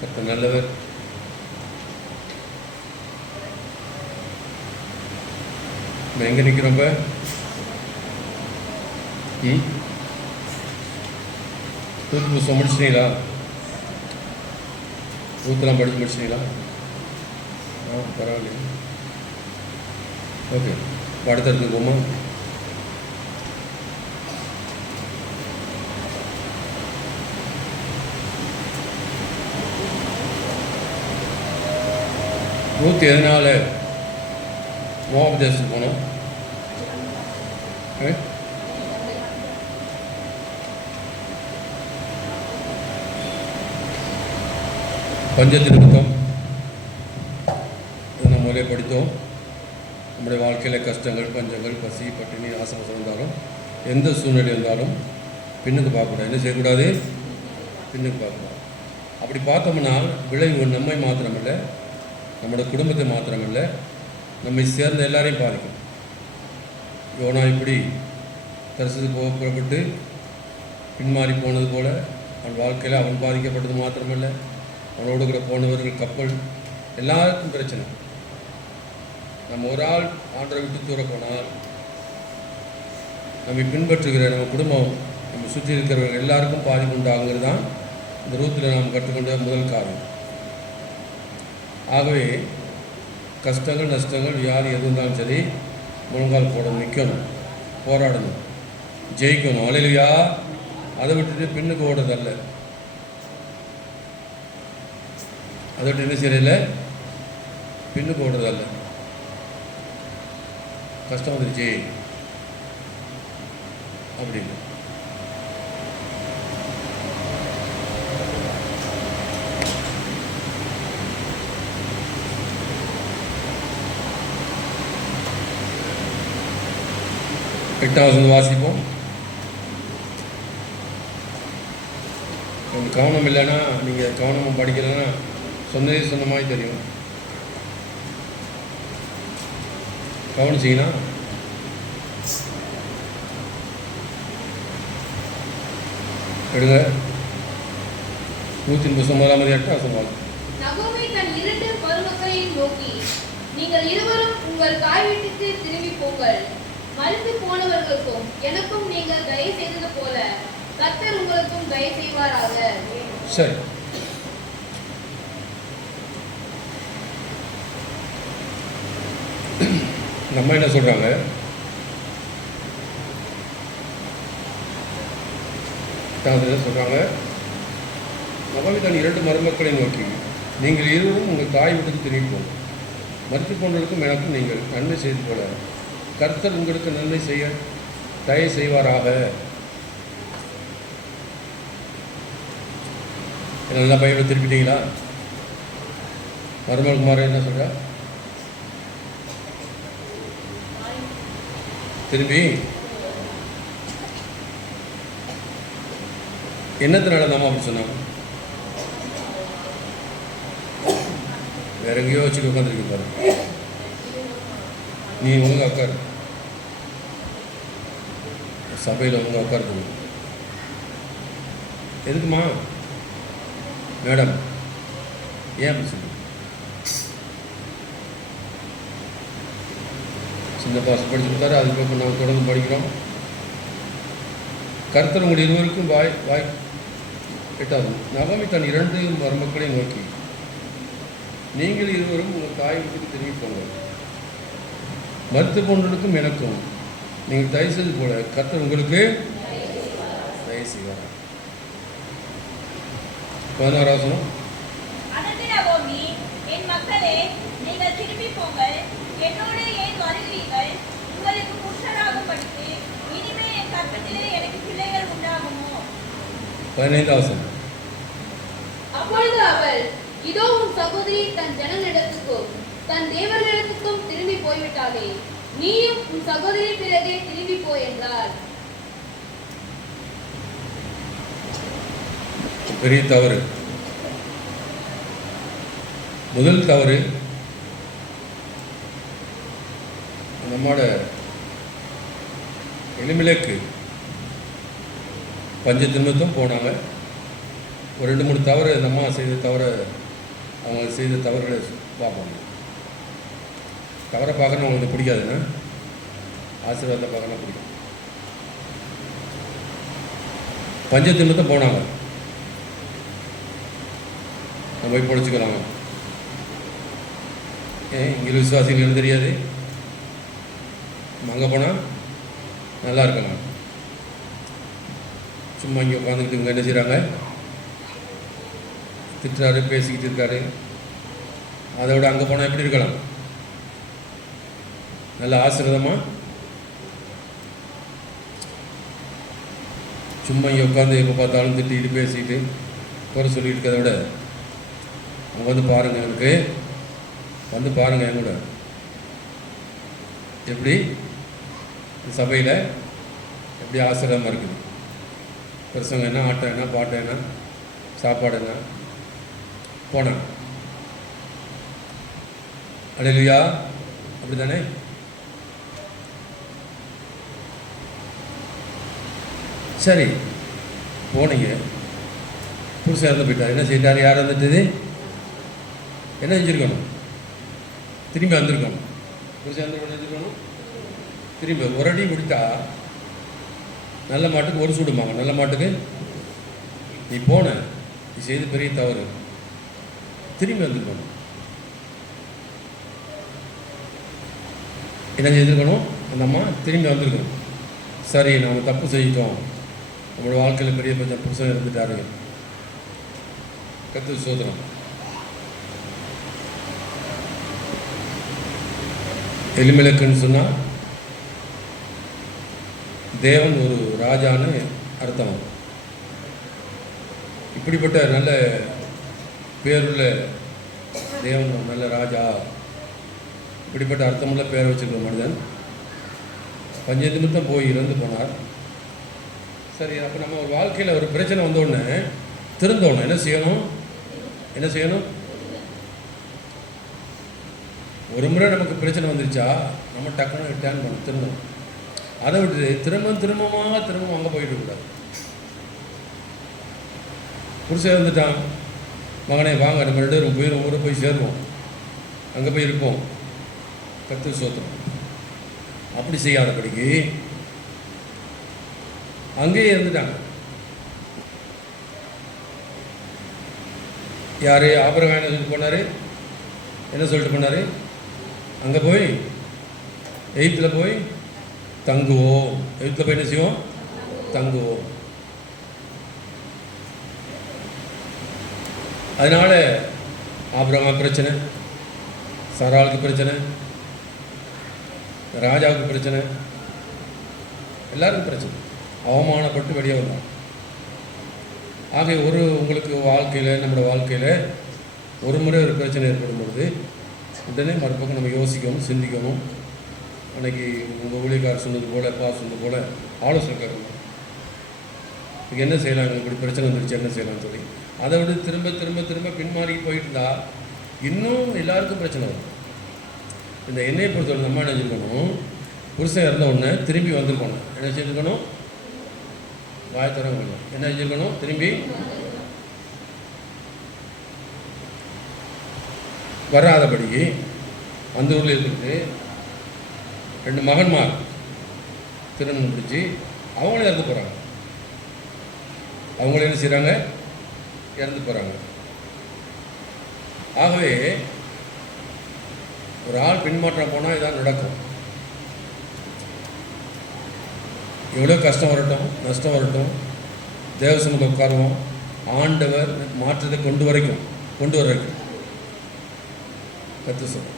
கர்த்தர் நல்லவர். நம்ம எங்கே நிற்கிறோம்? தூத்து புஸ்தகம் முடிச்சிட்டீங்களா? ரூத்தெல்லாம் படித்து முடிச்சிட்டீங்களா? பரவாயில்லையா? ஓகே, அடுத்த இடத்துக்கு போமா? ரூத் எதனால மோவாப் தேசத்துக்கு போனோம்? பஞ்சத்து நிமித்தம். நம்ம முதலே படித்தோம். நம்முடைய வாழ்க்கையில் கஷ்டங்கள், பஞ்சங்கள், பசி, பட்டினி, ஆசை இருந்தாலும் எந்த சூழ்நிலை இருந்தாலும் பின்னுக்கு பார்க்கக்கூடாது. என்ன செய்யக்கூடாது? பின்னுக்கு பார்க்கக்கூடாது. அப்படி பார்த்தோம்னா விளைவு நம்மை மாத்திரமில்லை, நம்முடைய குடும்பத்தை மாத்திரமில்லை, நம்மை சேர்ந்த எல்லாரையும் பாதிக்கும். யோனா இப்படி தரிசனத்துக்கு போக புறப்பட்டு பின்மாறி போனது போல் அவன் வாழ்க்கையில் அவன் பாதிக்கப்பட்டது மாத்திரமில்லை, அவனோடு கூட போனவர்கள், கப்பல், எல்லாருக்கும் பிரச்சனை. நம்ம ஒரு ஆள் ஆண்டரை விட்டு தூர போனால் நம்மை பின்பற்றுகிற நம்ம குடும்பம், நம்ம சுற்றி இருக்கிறவர்கள் எல்லாருக்கும் பாதிப்பு உண்டாகுங்கிறது தான் இந்த ரூத்தில் நாம் கற்றுக்கொண்ட முதல் காரணம். ஆகவே கஷ்டங்கள், நஷ்டங்கள், வியாதி எது இருந்தாலும் சரி, முழங்கால் போட நிற்கணும், போராடணும், ஜெயிக்கணும். அல்லேலூயா. அதை விட்டுட்டு பின்னுக்கு ஓடுறதல்ல. அதை விட்டு என்ன செய்யல? பின்னுக்கு ஓடுறதல்ல. கஷ்டம் வந்துருச்சு அப்படின்னு. எட்டாவது வாசிப்போம். கொஞ்சம் கவனம் இல்லைன்னா, நீங்கள் கவனமாக படிக்கலைன்னா சொன்னதே சொன்ன மாதிரி தெரியும். கவனிச்சிங்கன்னா எடுங்க. 138 நகோமி தன் 2 மருமக்களையும் நோக்கி, நீங்கள் இருவரும் உங்கள் தாய் வீட்டுக்கு திரும்பி போங்கள். மரித்து போனவர்களுக்கும் எனக்கும் நீங்கள் தயவு செய்தது போல கர்த்தர் உங்களுக்கும் தயவு செய்வாராக. சரி, நம்ம என்ன சொல்றாங்க? சொல்றாங்க, நகோமி தன் 2 மருமக்களை நோக்கி, நீங்கள் இருவரும் உங்கள் தாய் வீட்டுக்கு திரும்பி போங்க. மரித்து போனவர்களுக்கும் எனக்கும் நீங்கள் நன்மை செய்து போல கர்த்தர் உங்களுக்கு நன்மை செய்ய தயவு செய்வாராக. நல்லா பைபிளை திருப்பிட்டீங்களா? மருமகுமார் என்ன சொல்ற? திரும்பி என்னத்தினால நம்ம அப்படி சொன்னாங்க? வேற எங்கேயோ வச்சுட்டு உட்காந்துருக்கு பாரு. நீ ஒழுங்கா உட்காரு, சபையில் ஒழுங்கா உட்காருது. எதுக்குமா மேடம்? ஏன் அப்படி சொல்லு? சின்ன பாஸ் படிச்சு கொடுத்தாரு, அதுக்கப்புறம் நாங்கள் தொடர்ந்து படிக்கிறோம். கர்த்தர் உங்கள் இருவருக்கும் வாய் 8வது நகோமி தன் 2 மருமக்களை நோக்கி, நீங்கள் இருவரும் உங்கள் தாய் வீட்டுக்கு திரும்பி போங்க. மரித்து போனவர்களுக்கும் எனக்கும் நீங்கள் தயவு செய்து போல கர்த்தர் உங்களுக்கு தயவு செய்வார். 16வது வசனம். அதற்கு நகோமி, என் மக்களே, நீங்கள் திரும்பி போங்கள். என்னோடு ஏன் வருகிறீர்கள்? உங்களுக்கு புருஷராகும்படிக்கு இனிமேல் என் கற்பத்திலே எனக்கு பிள்ளைகள் உண்டாகுமோ? 15வது வசனம். அப்பொழுது அவள், இதோ உன் சகோதரி தன் ஜனங்களிடத்துக்கும் தன் தேவர்களிடத்துக்கும் திரும்பி போய்விட்டாளே, நீயும் உன் சகோதரி பிறகே திரும்பி போய் என்றார். பெரிய தவறு. முதல் தவறு, நம்மோட எலிமெலேக்கு பஞ்ச நிமித்தம் போனாங்க. ஒரு 2-3 தவறு இந்த அம்மா செய்த தவறு, அவங்க செய்த தவறுகளை பார்ப்பாங்க. தவறை பார்க்கணும் அவங்களுக்கு பிடிக்காதுன்னா, ஆசீர்வாதத்தை பார்க்கணும் பிடிக்கும். பஞ்சத்து மட்டும் போனாங்க, நம்ம போய் பொழைச்சிக்கலாம். இங்கே விசுவாசிகள் தெரியாது, நம்ம அங்கே போனால் நல்லா இருக்கலாம். சும்மா இங்கே உட்காந்துக்கிட்டு இவங்க என்ன செய்கிறாங்க, திட்டுறாரு, பேசிக்கிட்டு இருக்காரு. அதை விட அங்கே போனால் எப்படி இருக்கலாம், நல்ல ஆசீர்வாதமாக. சும்மா இங்கே உட்காந்து எப்போ பார்த்தாலும் திட்டிகிட்டு பேசிக்கிட்டு குறை சொல்லிட்டு இருக்கிறத விட அங்கே வந்து பாருங்கள், எனக்கு வந்து பாருங்கள் என் கூட எப்படி சபையில் எப்படி ஆசீர்வாதமாக இருக்குது. பிரசங்கம் என்ன, ஆட்டம் என்ன, பாட்டம் என்ன, சாப்பாடு என்ன. போனேன் அல்லேலூயா, அப்படி தானே? சரி, போனீங்க, புதுசாக இறந்து போயிட்டார். என்ன செய்தார்? யார் வந்துட்டது? என்ன செஞ்சுருக்கணும்? திரும்பி வந்திருக்கணும். புதுசாக இறந்து போய் செஞ்சுருக்கணும். திரும்பி ஒரு அடி முடித்தா நல்ல மாட்டுக்கு ஒரு சூடுமாங்க. நல்ல மாட்டுக்கு நீ போன, நீ செய்து பெரிய தவறு, திரும்பி வந்துருக்கணும். என்ன செய்திருக்கணும்? அந்த அம்மா திரும்பி வந்திருக்கணும். சரி, நம்ம தப்பு செஞ்சிட்டோம், நம்மளோட வாழ்க்கையில் பெரிய கொஞ்சம் புருஷன் இருந்துட்டாரு, கத்து சோதனம். எலிமெலக்குன்னு சொன்னால் தேவன் ஒரு ராஜான்னு அர்த்தம். இப்படிப்பட்ட நல்ல பேருள்ள தேவன், நல்ல ராஜா, இப்படிப்பட்ட அர்த்தமுள்ள பேரை வச்சுருக்க மனிதன் பஞ்ச நிமித்தம் போய் இறந்து போனார். சரி, அப்போ நம்ம ஒரு வாழ்க்கையில் ஒரு பிரச்சனை வந்தோடனே திருந்தோணும். என்ன செய்யணும்? என்ன செய்யணும்? ஒரு முறை நமக்கு பிரச்சனை வந்துருச்சா நம்ம டக்குன்னு டேர்ன் பண்ணணும், திரும்பணும். அதை விட்டு திரும்பவும் அங்கே போயிட்டு கூடாது. புருஷன் இருந்துட்டான், மகனே வாங்க நம்ம 2 பேரும் போயிடும், ஊரை போய் சேருவோம், அங்கே போய் இருப்போம், கத்து சோத்திரம். அப்படி செய்யாதபடிக்கு அங்கேயே இருந்துட்டாங்க. யார்? ஆபிரகாம் என்ன சொல்லிட்டு போனார்? என்ன சொல்லிட்டு போனார்? அங்கே போய் எகிப்தில் போய் தங்குவோம். எகிப்தில் போய் என்ன செய்வோம்? தங்குவோம். அதனால ஆபிரகாம் பிரச்சனை, சாராளுக்கு பிரச்சனை, ராஜாவுக்கு பிரச்சனை, எல்லாருக்கும் பிரச்சனை. அவமானப்பட்டு வெளியே வந்தாங்க. ஆக உங்களுக்கு வாழ்க்கையில், நம்மளோட வாழ்க்கையில் ஒரு முறை ஒரு பிரச்சனை ஏற்படும் பொழுது உடனே மறுபக்கம் நம்ம யோசிக்கணும், சிந்திக்கணும். அன்றைக்கி உங்கள் ஊழியக்காரர் சொன்னது போல், அப்பா சொன்னது போல் ஆலோசனை கேட்கணும். இதுக்கு என்ன செய்யலாம், இப்படி பிரச்சனை வந்துருச்சு, என்ன செய்யலாம்னு சொல்லி. அதை விட திரும்ப பின்மாறி போயிட்டு இருந்தால் இன்னும் எல்லாருக்கும் பிரச்சனை வரும். இந்த எண்ணெயை பொறுத்தவரை நம்ம என்ன செஞ்சுருக்கணும்? புருஷன் இறந்த உடனே திரும்பி வந்திருக்கணும். என்ன செஞ்சுருக்கணும்? வாயத்தரங்க என்ன செஞ்சுருக்கணும்? திரும்பி வராதபடிக்கு அந்த ஊரில் இருந்துட்டு 2 மகன்மார் திருமணம் முடிச்சு அவங்களும் இறந்து போகிறாங்க. அவங்களும் என்ன செய்கிறாங்க? இறந்து போகிறாங்க. ஆகவே ஒரு ஆள் பின்மாற்றம் போனால் இதான் நடக்கும். எவ்வளோ கஷ்டம் வரட்டும், நஷ்டம் வரட்டும், தேவசனத்தை உட்காருவோம். ஆண்டவர் மாற்றத்தை கொண்டு வர வரைக்கும் கத்து சொல்ல.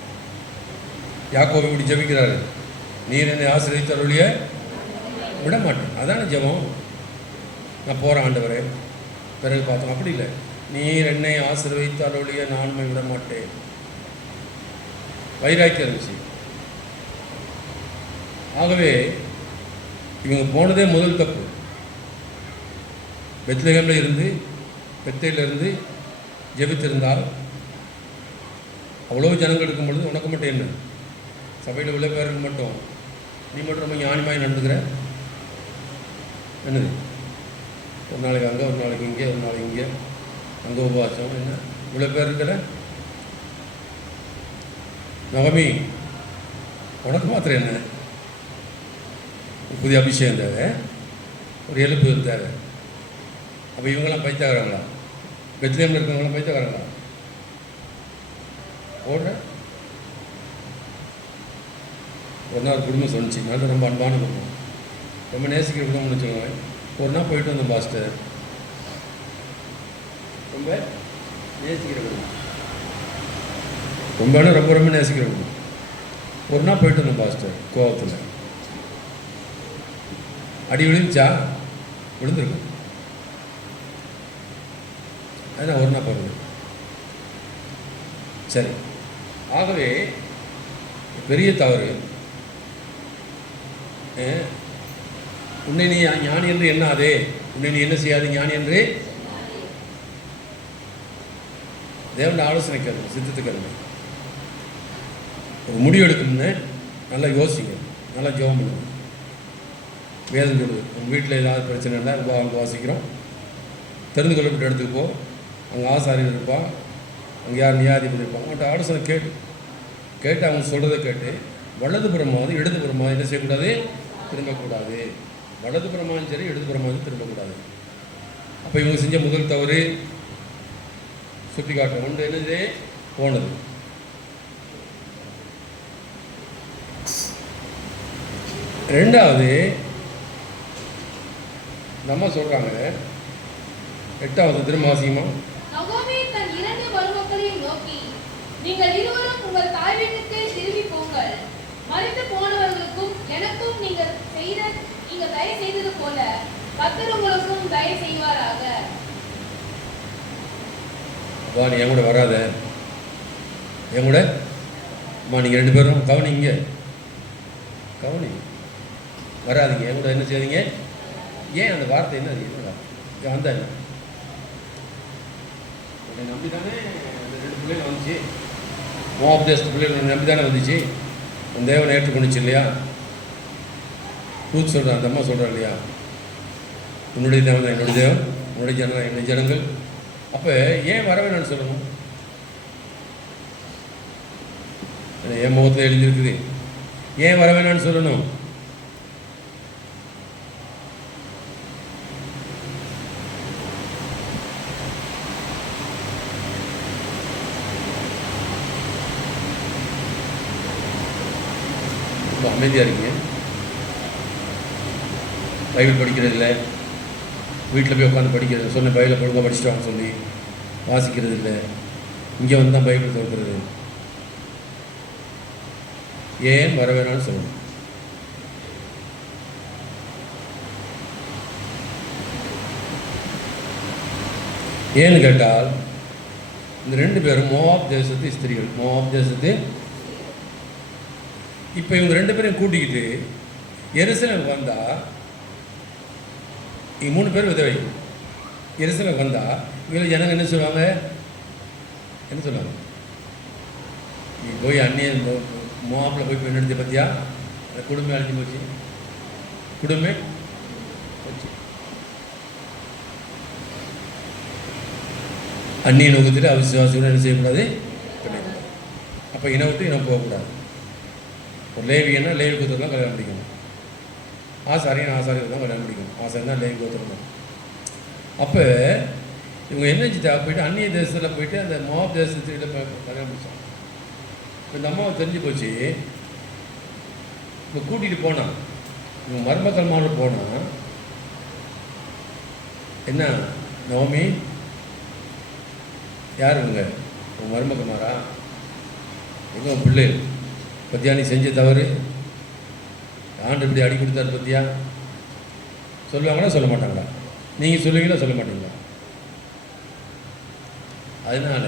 யாக்கோபு இப்படி ஜெபிக்கிறாரு, நீர் என்னை ஆசீர்வதித்து அருளிய விட மாட்டேன். அதான ஜெபம். நான் போகிறேன் ஆண்டவரே, பிறகு பார்த்தோம். அப்படி இல்லை, நீர் என்னை ஆசீர்வதித்து அருளிய நானுமே விட மாட்டேன். வைராக்கியம் இருந்துச்சு. ஆகவே இவங்க போனதே முதல் தப்பு. பெத்லகேமில் இருந்து, பெத்தையிலிருந்து ஜெபித்திருந்தால் அவ்வளோ ஜனங்கள் இருக்கும் பொழுது உனக்கு மட்டும் என்ன, சபையில் உள்ள பேருக்கு மட்டும் நீ மட்டும் ரொம்ப ஞானிமாய் நடந்துக்கிற என்னது? ஒரு நாளைக்கு அங்கே, ஒரு நாளைக்கு இங்கே, ஒரு நாளைக்கு இங்கே, அங்கே உபவாசம் என்ன இவ்வளோ பேர் இருக்கல. நவமி உனக்கு மாத்திரம் என்ன, புதிய அபிஷேகம் தேவை, ஒரு எழுப்பு தேவை. அப்போ இவங்கெல்லாம் பைத்தியக்காரங்களா? பெத்லேமில் இருக்கிறவங்களாம் பைத்தியக்காரங்களா? ஓடுற ஒரு நாள் குடும்பம் சொன்னிச்சு, நல்ல ரொம்ப அன்பான குடும்பம், ரொம்ப நேசிக்கிற குடும்பம்னு வச்சுக்கோங்க. ஒரு நாள் போயிட்டு வந்தோம் பாஸ்டர், ரொம்ப நேசிக்கிற குடும்பம், ரொம்ப ரொம்ப நேசிக்கிற குடும்பம். ஒரு நாள் போயிட்டு வந்தோம் பாஸ்டர், கோவத்தில் அடி விழுந்துச்சா? விழுந்துருக்கும். அதுதான் ஒரு நாள் போகிறது. சரி, ஆகவே பெரிய தவறு. உன்னை நீ ஞானி என்று எண்ணாதே, உன்னை நீ என்ன செய்யாது ஞானி என்று தேவன் ஆலோசனை கேட்கணும், சித்தத்துக்கு கேட்கணும். ஒரு முடிவு எடுக்கணும்னு நல்லா யோசிங்க, நல்லா ஜெபம் பண்ணுங்க. வேதம் சொல்லுது, உங்கள் வீட்டில் ஏதாவது பிரச்சனை இல்லை, அங்கே வாசிக்கிறோம், தெரிந்து கொள்ளப்பட்ட இடத்துக்கு போ, அங்கே ஆசாரியர் இருப்பான், அங்கே யார் நியாயாதிபதி இருப்பாங்க, அவங்கள்ட்ட ஆலோசனை கேட்டு அவங்க சொல்கிறத கேட்டு வலதுபுறமாவது இடதுபுறமாவது என்ன செய்யக்கூடாது, திரும்பக்கூடாது. வலதுபுறமாவும் சரி இடதுபுறமாவது திரும்பக்கூடாது. அப்போ இவங்க செஞ்ச முதல் தவறு சுட்டி காட்டும். ஒன்று என்னது போனது. ரெண்டாவது நம்ம சொல்கிறாங்க 8வது திரும்ப வாசிக்குமா? நகோமி தன் 2 மருமக்களையும் நோக்கி, நீங்கள் இருவரும் உங்கள் தாய் வீட்டுக்கு திரும்பி போங்கள். மரித்து போனவர்களுக்கும் எனக்கும் நீங்கள் தயவு செய்தது போல கர்த்தர் உங்களுக்கும் தயவு செய்வாராக. அப்பா நீ என் கூட வராத, என் கூட அம்மா நீங்கள் 2 பேரும் கவனிங்க, வராதிங்க, என் கூட என்ன செய்வீங்க? ஏன் அந்த வார்த்தை என்ன? அது என்னடா அந்த என்ன உன்னை நம்பி தானே அந்த 2 பிள்ளைகள் வந்துச்சு, மோவாப் தேசத்து பிள்ளைகள் நம்பி தானே வந்துச்சு, உன் தேவனை ஏற்றுக்கொண்டுச்சு இல்லையா? ரூத் சொல்கிறான், அந்த அம்மா சொல்கிறான் இல்லையா, உன்னுடைய தேவன் தான் என்னுடைய தேவன், உன்னுடைய ஜனம் என்னுடைய ஜனங்கள். அப்போ ஏன் வரவே நான் சொல்லணும்? என் முகத்தில் எழுதியிருக்குது, ஏன் வரவே நான் சொல்லணும்? ரொம்ப அமைதியாக இருக்கீங்க, பைபிள் படிக்கிறது இல்லை, வீட்டில் போய் உட்காந்து படிக்கிறது, சொன்ன பைபிளை ஒழுங்காக படிச்சுட்டு வாங்க சொல்லி வாசிக்கிறது இல்லை, இங்கே வந்து தான் பைபிள் திறக்கிறது. ஏன் வர வேணாம்னு சொல்லணும்? ஏன்னு கேட்டால் இந்த 2 பேரும் மோவாப் தேசத்து ஸ்திரீகள், மோவாப் தேசத்து. இப்போ இவங்க 2 பேரையும் கூட்டிக்கிட்டு எருசலேம் வந்தால், இங்கே 3 பேர் விதவை, எருசலேம் வந்தால் இவங்க ஜனங்க என்ன சொல்லுவாங்க? நீ போய் அந்நிய மோவாப்பில் போய் பெண் எடுத்து பார்த்தியா, அந்த குடும்பம் அழிஞ்சு போச்சு, குடும்பம் போச்சு. அந்நிய நோக்கத்தில் அவிசுவாசியோடு என்ன செய்யக்கூடாது, கிடையாது. அப்போ இனம் விட்டு இனம் போகக்கூடாது. ஒரு லேவியன்னா லேவி கோத்திரம் தான் கல்யாணம் முடிக்கணும், ஆசாரியன் ஆசாரியர் தான் கல்யாணம் முடிக்கணும், ஆசாரியன் தான் லேவி கோத்திரம் தான். அப்போ இவங்க என்ன செஞ்சா, போயிட்டு அந்நிய தேசத்தில் போயிட்டு அந்த மோவாப் தேசத்தில் கல்யாணம் முடிச்சாங்க. இப்போ இந்த அம்மாவை தெரிஞ்சு போச்சு. இப்போ கூட்டிகிட்டு போனான், இவங்க மருமக்கள் மாடு போனால் என்ன, நவமி யார் இவங்க? உங்கள் மருமக்கள் மாறா? எங்கே உன் பிள்ளை பத்தியா நீ செஞ்ச தவறு, ஆண்டு இப்படி அடி கொடுத்தாரு பத்தியா? சொல்லுவாங்களா சொல்ல மாட்டாங்களா? நீங்கள் சொல்லுவீங்களா சொல்ல மாட்டீங்களா? அதனால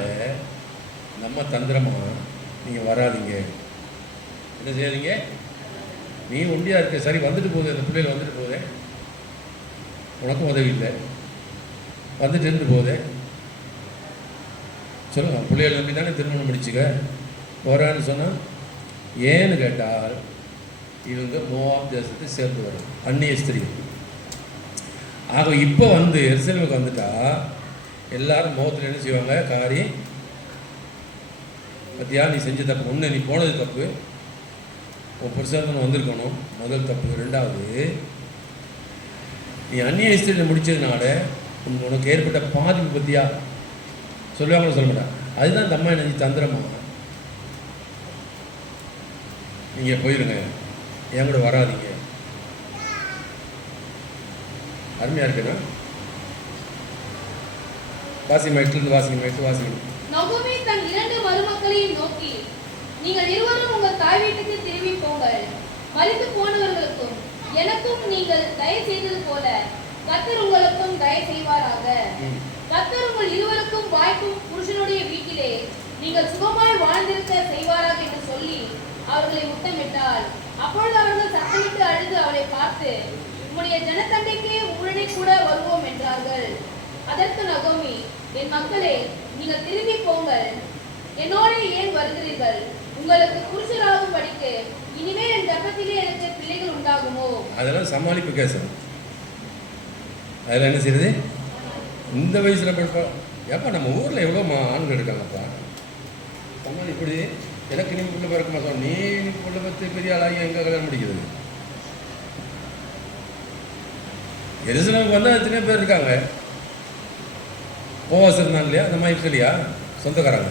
நம்ம தந்திரமாக நீங்கள் வராதிங்க, என்ன செய்யாதீங்க. நீ ஒண்டியாக இருக்க, சரி வந்துட்டு போகுது, அந்த பிள்ளைகள் வந்துட்டு போகுது, உனக்கும் உதவி இல்லை, வந்துட்டு இருந்து போகுது, சொல்லுங்கள். பிள்ளைகள் நம்பி தானே திருமணம் முடிச்சுக்க போகிறான்னு சொன்னால், ஏன்னு கேட்டால் இவங்க மோவாப் தேசத்தை சேர்ந்து வரும் அந்நிய ஸ்திரீ. ஆக இப்போ வந்து எருசலேமுக்கு வந்துட்டா எல்லாரும் முகத்தில் என்ன செய்வாங்க, காரி பத்தியா நீ செஞ்ச தப்பு, ஒன்று நீ போனது தப்பு, உன் புருஷன் வந்திருக்கணும், முதல் தப்பு. ரெண்டாவது, நீ அந்நிய ஸ்திரியில் முடித்ததுனால உனக்கு ஏற்பட்ட பாதிப்பு பற்றியா சொல்லுவாங்கன்னு சொல்ல மாட்டேன். அதுதான் இந்த அம்மா என்ன தந்திரமா, நீங்கள் போயிருங்க, என் கூட வராதிங்க. அருமையாக இருக்குண்ணா. வாசிங்க மைட்டிலிருந்து வாசிங்க. நகோமி தன் 2 மருமக்களையும் நோக்கி, நீங்கள் இருவரும் உங்கள் தாய் வீட்டுக்கு திரும்பி போங்கள். மரித்து போனவர்களுக்கும் எனக்கும் நீங்கள் தயவு செய்தது போல கர்த்தர் உங்களுக்கும் தயவு செய்வாராக. கர்த்தர் உங்கள் இருவருக்கும் வாய்க்கும் புருஷனுடைய வீட்டிலே நீங்கள் சுகமாய் வாழ்ந்திருக்க செய்வாராக என்று சொல்லி அவர்களை முத்தமிட்டாள். அப்பொழுது அவர்கள் சத்தமிட்டு அழுது அவளை பார்த்து, உம்முடைய ஜனத்தண்டைக்கு உடனே கூட வருவோம் என்றார்கள். அதற்கு நகோமி, என் மக்களே, நீங்கள் திரும்பி போங்கள், என்னோட ஏன் வருகிறீர்கள்? உங்களுக்கு புருஷராகும் படிக்கு இனிமேல் என் கர்ப்பத்திலே எனக்கு பிள்ளைகள் உண்டாகுமோ? அதெல்லாம் சமாளிப்பு கேசம். அதில் என்ன செய்யுது, இந்த வயசில் படிப்பா ஏப்பா நம்ம ஊரில் எவ்வளோ ஆண்கள் இருக்காங்கப்பா, சமாளி இப்படி எனக்கு நீ பிள்ளை பிறக்க மாட்டோம், நீ பிள்ளை பற்றி பெரிய ஆளாகி எங்கே கல்யாணம் முடிக்கிறது? எருசலேமுக்கு வந்தால் எத்தனையோ பேர் இருக்காங்க, போவாஸ் இருந்தாங்க இல்லையா, அந்த மாதிரி இல்லையா சொந்தக்காரங்க,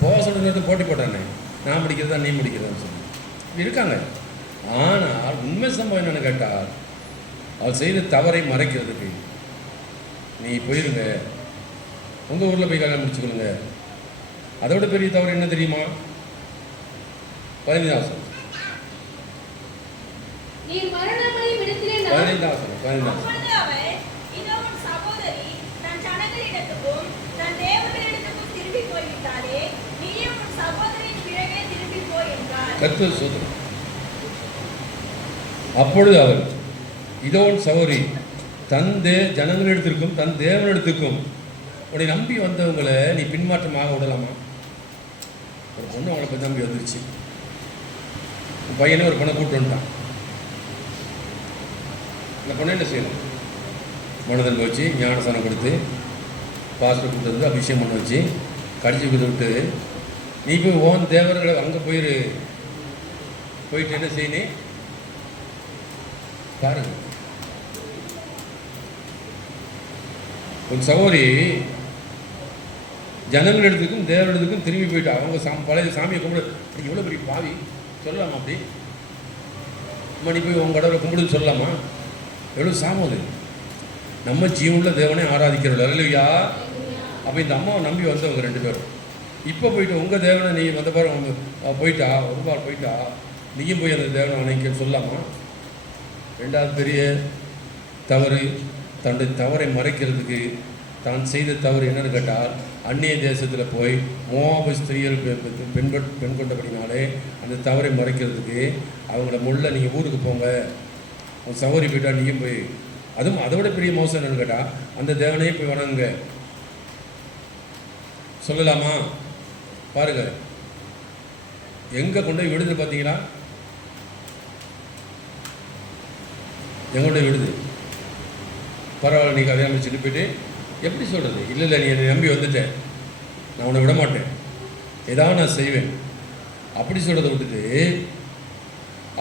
போவாசோட போட்டி போட்டானே, நான் முடிக்கிறதா நீ முடிக்கிறதான்னு சொல்லி இருக்காங்க. ஆனால் உண்மை சம்பவம் என்னென்னு கேட்டால், அவள் செய்த தவறை மறைக்கிறதுக்கு நீ போயிருங்க, உங்கள் ஊரில் போய் கல்யாணம் முடிச்சுக்கொள்ளுங்க. அதோட பெரிய தவறு என்ன தெரியுமா? 15 வசனம். கர்த்தர் சோதரம். அப்பொழுது அவர், இதோ சகோதரி தன் ஜனங்களிடத்திற்கும் தன் தேவனிடத்துக்கும் உன்னை நம்பி வந்தவங்களை நீ பின்மாற்றமாக விடலாமா? ஒரு பொண்ணு அவனை போய் நம்பி வந்துருச்சு, பையனே ஒரு பொண்ணை கூப்பிட்டு வந்துட்டான். இந்த பொண்ணை என்ன செய்யணும்? மனதன் வச்சு ஞானசானம் கொடுத்து பாஸ்டர் கூப்பிட்டு வந்து அபிஷேகம் பண்ண வச்சு கடிச்சு கொடுத்து விட்டு, நீ போய் ஓன் தேவர்களை அங்கே போயிட்டு என்ன செய்யணும் பாருங்க. ஒரு சகோதரி ஜனங்களிடத்துக்கும் தேவனிடத்துக்கும் திரும்பி போயிட்டா. அவங்க பழைய சாமியை கும்பிடு, எவ்வளோ பெரிய பாவி சொல்லலாமா? அப்படி மணி போய் உங்கள் கடவுளை கும்பிடுன்னு சொல்லலாமா? எவ்வளோ சாமம் அது. நம்ம ஜீவனுள்ள தேவனே ஆராதிக்கிறோம் இல்லையா? அப்போ இந்த அம்மாவை நம்பி வந்தவங்க 2 பேரும் இப்போ போயிட்டு உங்கள் தேவனை நீ வந்த பாரு போயிட்டா, ஒரு பார் போயிட்டா, நீயும் போய் அந்த தேவனை வணங்கின்னு சொல்லலாமா? 2வது பெரிய தவறு, தன்னுடைய தவறை மறைக்கிறதுக்கு தான் செய்த தவறு என்னன்னு கேட்டால், அந்நிய தேசத்தில் போய் மோவாபு ஸ்திரீகள் பெண் கொண்டபடினாலே அந்த தவறை மறைக்கிறதுக்கு அவங்கள முள்ள நீங்கள் ஊருக்கு போங்க, உங்கள் சகோதரி போயிட்டா நீயும் போய், அதுவும் அதை விட பெரிய மோசம் என்னன்னு கேட்டால் அந்த தேவனையே போய் வணங்குங்க சொல்லலாமா? பாருங்க எங்கே கொண்டு போய் விடுது பார்த்தீங்களா? எங்கள்கிட்ட விடுது. பரவாயில்ல, நீ கல்யாணம் வச்சுட்டு போயிட்டு எப்படி சொல்கிறது? இல்லை நீ என்னை நம்பி வந்துட்டேன், நான் உன்னை விட மாட்டேன், ஏதாவது நான் செய்வேன் அப்படி சொல்கிறத விட்டுட்டு,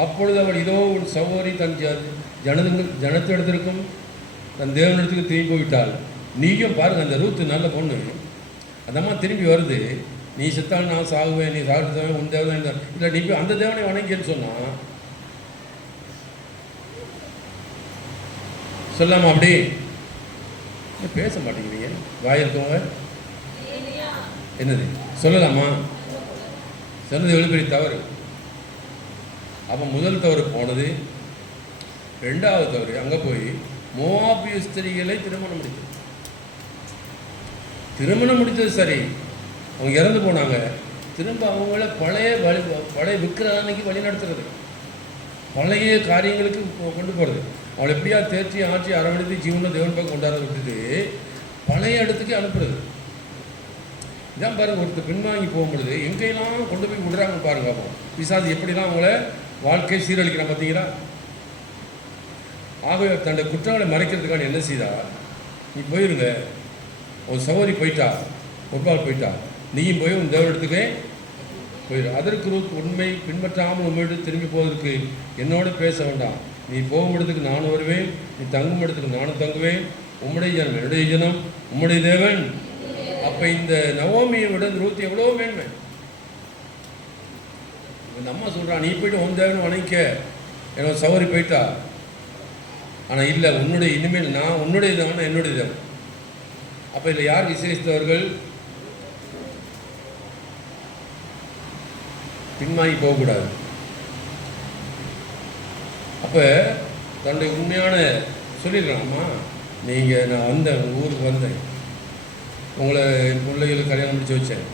அப்பொழுது அவள் இதோ உன் சகோதரி தன் ஜனத்திடத்திற்கும் தன் தேவனிடத்துக்கு திரும்பி போய்விட்டாள். நீயும் பாருங்கள், அந்த ரூத்து நல்ல பொண்ணு, அந்த அம்மா திரும்பி வருது, நீ செத்தால் நான் சாகுவேன், நீ சாகுவேன், உன் தேவனை இல்லை, நீ போய் அந்த தேவனை வணங்கின்னு சொன்னான் சொல்லாமா? அப்படி பேச மாட்டேங்கிறீங்க, வாய் இருக்கவங்க என்னது சொல்லலாமா? சொன்னது எவ்வளோ பெரிய தவறு. அப்போ முதல் தவறு போனது. 2வது தவறு, அங்கே போய் மோவாபிய ஸ்திரீகளை திருமணம் முடித்தது சரி, அவங்க இறந்து போனாங்க, திரும்ப அவங்கள பழைய விக்கிரகனைக்கு வழி நடத்துறது, பழைய காரியங்களுக்கு கொண்டு போகிறது, அவளை எப்படியா தேர்ச்சி ஆட்சி அரவணைத்து ஜீவனை தேவன் பக்கம் கொண்டாட விட்டுட்டு பழைய இடத்துக்கு அனுப்புறது. இதான் பாருங்கள், ஒருத்தர் பின்வாங்கி போகும்பொழுது எங்கெல்லாம் கொண்டு போய் விடுறாங்க பாருங்க. அப்போ பிசாசு எப்படிலாம் அவங்கள வாழ்க்கையை சீரழிக்கிறான் பார்த்தீங்களா? ஆகவே தன்னுடைய குற்றங்களை மறைக்கிறதுக்கான என்ன செய்தா, நீ போயிருங்க, உன் சகோதரி போயிட்டா, ஒருபால் போயிட்டா, நீயும் போய் உன் தேவனிடத்துக்கே போயிடும். அதற்கு ரூத் உண்மை பின்பற்றாமல் உண்மையிட்டு திரும்பி போவதற்கு என்னோடு பேச வேண்டாம். நீ போகும் இடத்துக்கு நானும் வருவேன், நீ தங்கும் இடத்துக்கு நானும் தங்குவேன். உம்முடைய ஜனம் என்னுடைய ஜனம், உம்முடைய தேவன். அப்போ இந்த நவோமியை விட இந்த ரூத் எவ்வளோ மேன்மை. இந்த அம்மா சொல்கிறான், நீ போய்ட்டு உன் தேவனை வணங்கிக்க, என்னோட சகோதரி போயிட்டா. ஆனால் இல்லை, உன்னுடைய இனிமேல் நான் உன்னுடைய தேவன், என்னுடைய தேவன். அப்போ இதில் யார் விசேஷித்தவர்கள்? பின்வாங்கி போகக்கூடாது. அப்போ தன்னுடைய உண்மையான சொல்லிடுறான், அம்மா நீங்கள் நான் வந்தேன், உங்கள் ஊருக்கு வந்தேன், உங்களை என் பிள்ளைகளுக்கு கல்யாணம் முடிச்சு வச்சேன்.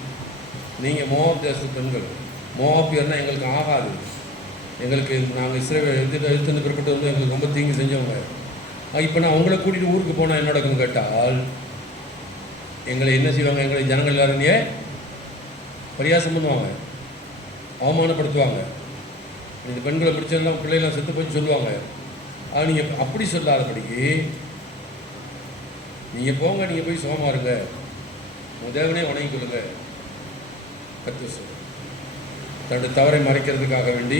நீங்கள் மோவாப் தேசத்து பெண்கள், மோவாப்பியர்னால் எங்களுக்கு ஆகாது, எங்களுக்கு நாங்கள் இஸ்ரவேல் எழுத்து பிறப்பட்டு வந்து எங்களுக்கு ரொம்ப தீங்கு செஞ்சவங்க. இப்போ நான் உங்களை கூட்டிகிட்டு ஊருக்கு போனால் என்ன நடக்குன்னு கேட்டால், எங்களை என்ன செய்வாங்க? எங்களை ஜனங்கள் எல்லாருமே பரியாசம் பண்ணுவாங்க, அவமானப்படுத்துவாங்க. இந்த பெண்களை பிடிச்சதெல்லாம் பிள்ளைகளாம் செத்து போய் சொல்லுவாங்க. அது நீங்கள் அப்படி சொல்லாதபடிக்கு நீங்கள் போங்க, நீங்கள் போய் சுகமாக இருங்க, உங்கள் தேவனே வணங்கி கொள்ளுங்க. கத்து சொல் தன்னுடைய தவறை மறைக்கிறதுக்காக வேண்டி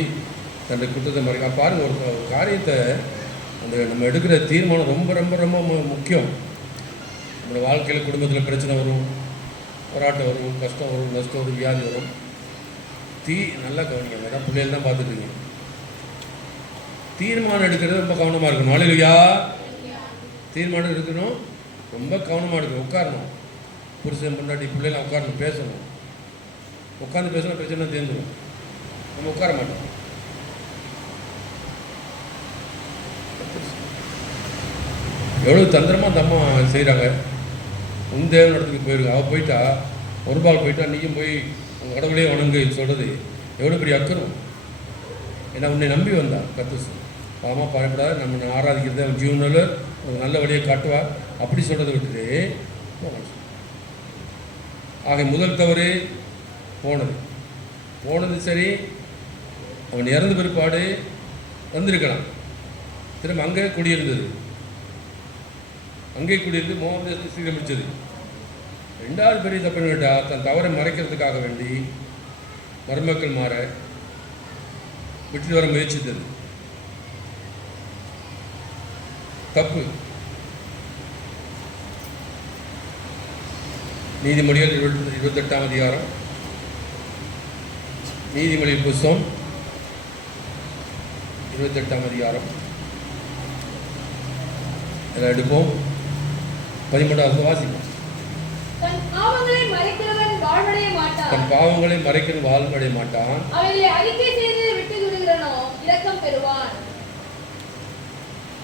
தன்னுடைய குற்றத்தை மறைக்க பாருங்கள். ஒரு காரியத்தை அந்த நம்ம எடுக்கிற தீர்மானம் ரொம்ப ரொம்ப ரொம்ப முக்கியம். நம்மளோட வாழ்க்கையில் குடும்பத்தில் பிரச்சனை வரும், போராட்டம் வரும், கஷ்டம் வரும், நஷ்டம் வரும், வியாதி வரும். நல்லா கவனிங்க, மேடம் பிள்ளைகள் தான் பார்த்துட்டுருங்க. தீர்மானம் எடுக்கிறது ரொம்ப கவனமாக இருக்கணும். அல்லேலூயா. தீர்மானம் எடுக்கணும், ரொம்ப கவனமாக எடுக்கணும். உட்காரணும், புருஷன் பொண்டாட்டி பிள்ளைலாம் உட்காரணும், பேசணும். உட்காந்து பேசினா பிரச்சனை தேர்ந்துடும். நம்ம உட்கார மாட்டோம். எவ்வளோ தந்திரமாக அந்த அம்மா செய்கிறாங்க. உன் தேவன் இடத்துக்கு போயிருக்கு, அவள் போயிட்டா, ஒரு பால் போயிட்டா, நீயும் போய் உங்கள் கடவுளே வணங்கு சொல்கிறது எவ்வளோ பெரிய அக்கறம். ஏன்னா உன்னை நம்பி வந்தான். கத்து பாவமாக பயப்படாத, நம்ம ஆராதிக்கிறது அவன் ஜீவனில் ஒரு நல்ல வழியை காட்டுவார் அப்படி சொல்கிறத விட்டுட்டு ஆக முதல் தவறு போனது சரி. அவன் இறந்த பிற்பாடு வந்திருக்கலாம், திரும்ப அங்கே குடியிருந்தது, அங்கே குடியிருந்து மோவாப் தேசத்தை சீரமைச்சது. ரெண்டாவது பெரிய தப்புன்னு கேட்டால், தன் தவறை மறைக்கிறதுக்காக வேண்டி மருமக்கள் மாற விட்டு வர முயற்சித்தது தப்பு. நீதிமொழிகள் 28ஆம் அதிகாரம், நீதிமொழி புஸ்தகம் 28ஆம் அதிகாரம் எல்லாம் எடுப்போம். 13வது வாசிப்போம். தன் பாவங்களை மறைக்கிறவன் வாழ்வடைய மாட்டான். தன் பாவங்களை மறைக்கிறவன் வாழ்வடைய மாட்டான். அவளை அறிக்கை செய்து விட்டு விடுகிறனோ இரக்கம் பெறுவான்.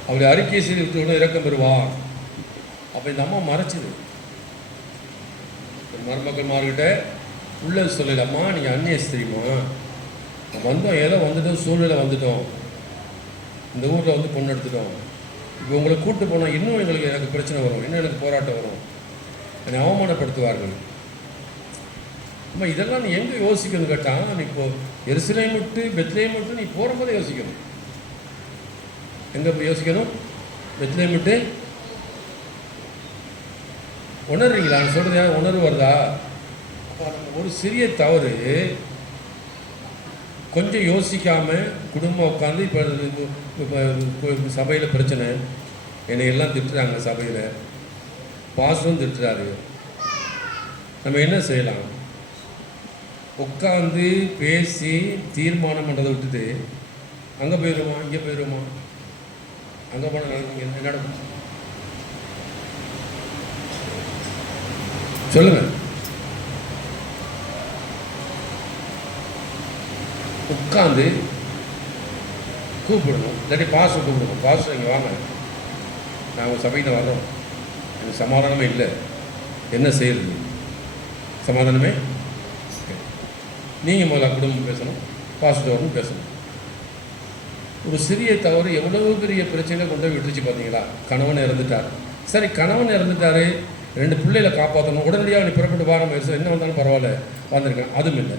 அவளை அறிக்கை செய்து விட்டு விட இரக்கம் பெறுவான். அப்ப இந்த அம்மா மறைச்சது. மருமக்கள் மார்கிட்ட உள்ள சொல்லலம்மா, நீங்க அந்நியஸ் தெரியுமா, நம்ம வந்தோம், ஏதோ வந்துட்டோம், சூழ்நிலை வந்துட்டோம், இந்த ஊரில் வந்து பொண்ணு எடுத்துட்டோம், இப்போ உங்களை கூப்பிட்டு போனால் இன்னும் எனக்கு பிரச்சனை வரும், இன்னும் எனக்கு போராட்டம் வரும், என்னை அவமானப்படுத்துவார்கள். அம்மா இதெல்லாம் நீ எங்கே யோசிக்கணும் கேட்டால், நீ இப்போ எருசலேம் விட்டு பெத்லேம் விட்டு நீ போகும்போதே யோசிக்கணும். எங்கே போய் யோசிக்கணும்? பெத்லேம் விட்டு. உணர்றீங்களா? நான் சொல்கிறது உணர்வு வருதா? ஒரு சிறிய தவறு கொஞ்சம் யோசிக்காமல் குடும்பம் உட்காந்து இப்போ சபையில் பிரச்சனை, என்னை எல்லாம் திட்டுறாங்க, சபையில் பாஸ்டும் திட்டுறாரு, நம்ம என்ன செய்யலாம்? உட்காந்து பேசி தீர்மானம் பண்ணுறதை விட்டுட்டு அங்கே போயிடுவோமா, இங்கே போயிடுவோமா, அங்கே போனால் என்ன நடக்கும் சொல்லுங்கள்? உட்காந்து கூப்பிடணும், இல்லாட்டி பாஸ்டர் கூப்பிடணும், பாஸ்டர் இங்கே வாங்க, நாங்கள் சபையில் வர்றோம், எனக்கு சமாதானமே இல்லை, என்ன செய்யுது? சமாதானமே நீங்கள் முதல்ல குடும்பம் பேசணும், பாஸ்டர் வரணும் பேசணும். ஒரு சிறிய தவறு எவ்வளவு பெரிய பிரச்சனையை கொண்டு போய் விட்டுருச்சு பார்த்தீங்களா? கணவன் இறந்துட்டார், சரி கணவன் இறந்துட்டார், 2 பிள்ளைகளை காப்பாற்றணும், உடனடியாக நீ புறப்பட்டு வாரம் என்ன வந்தாலும் பரவாயில்ல வந்திருக்கேன், அதுவும் இல்லை.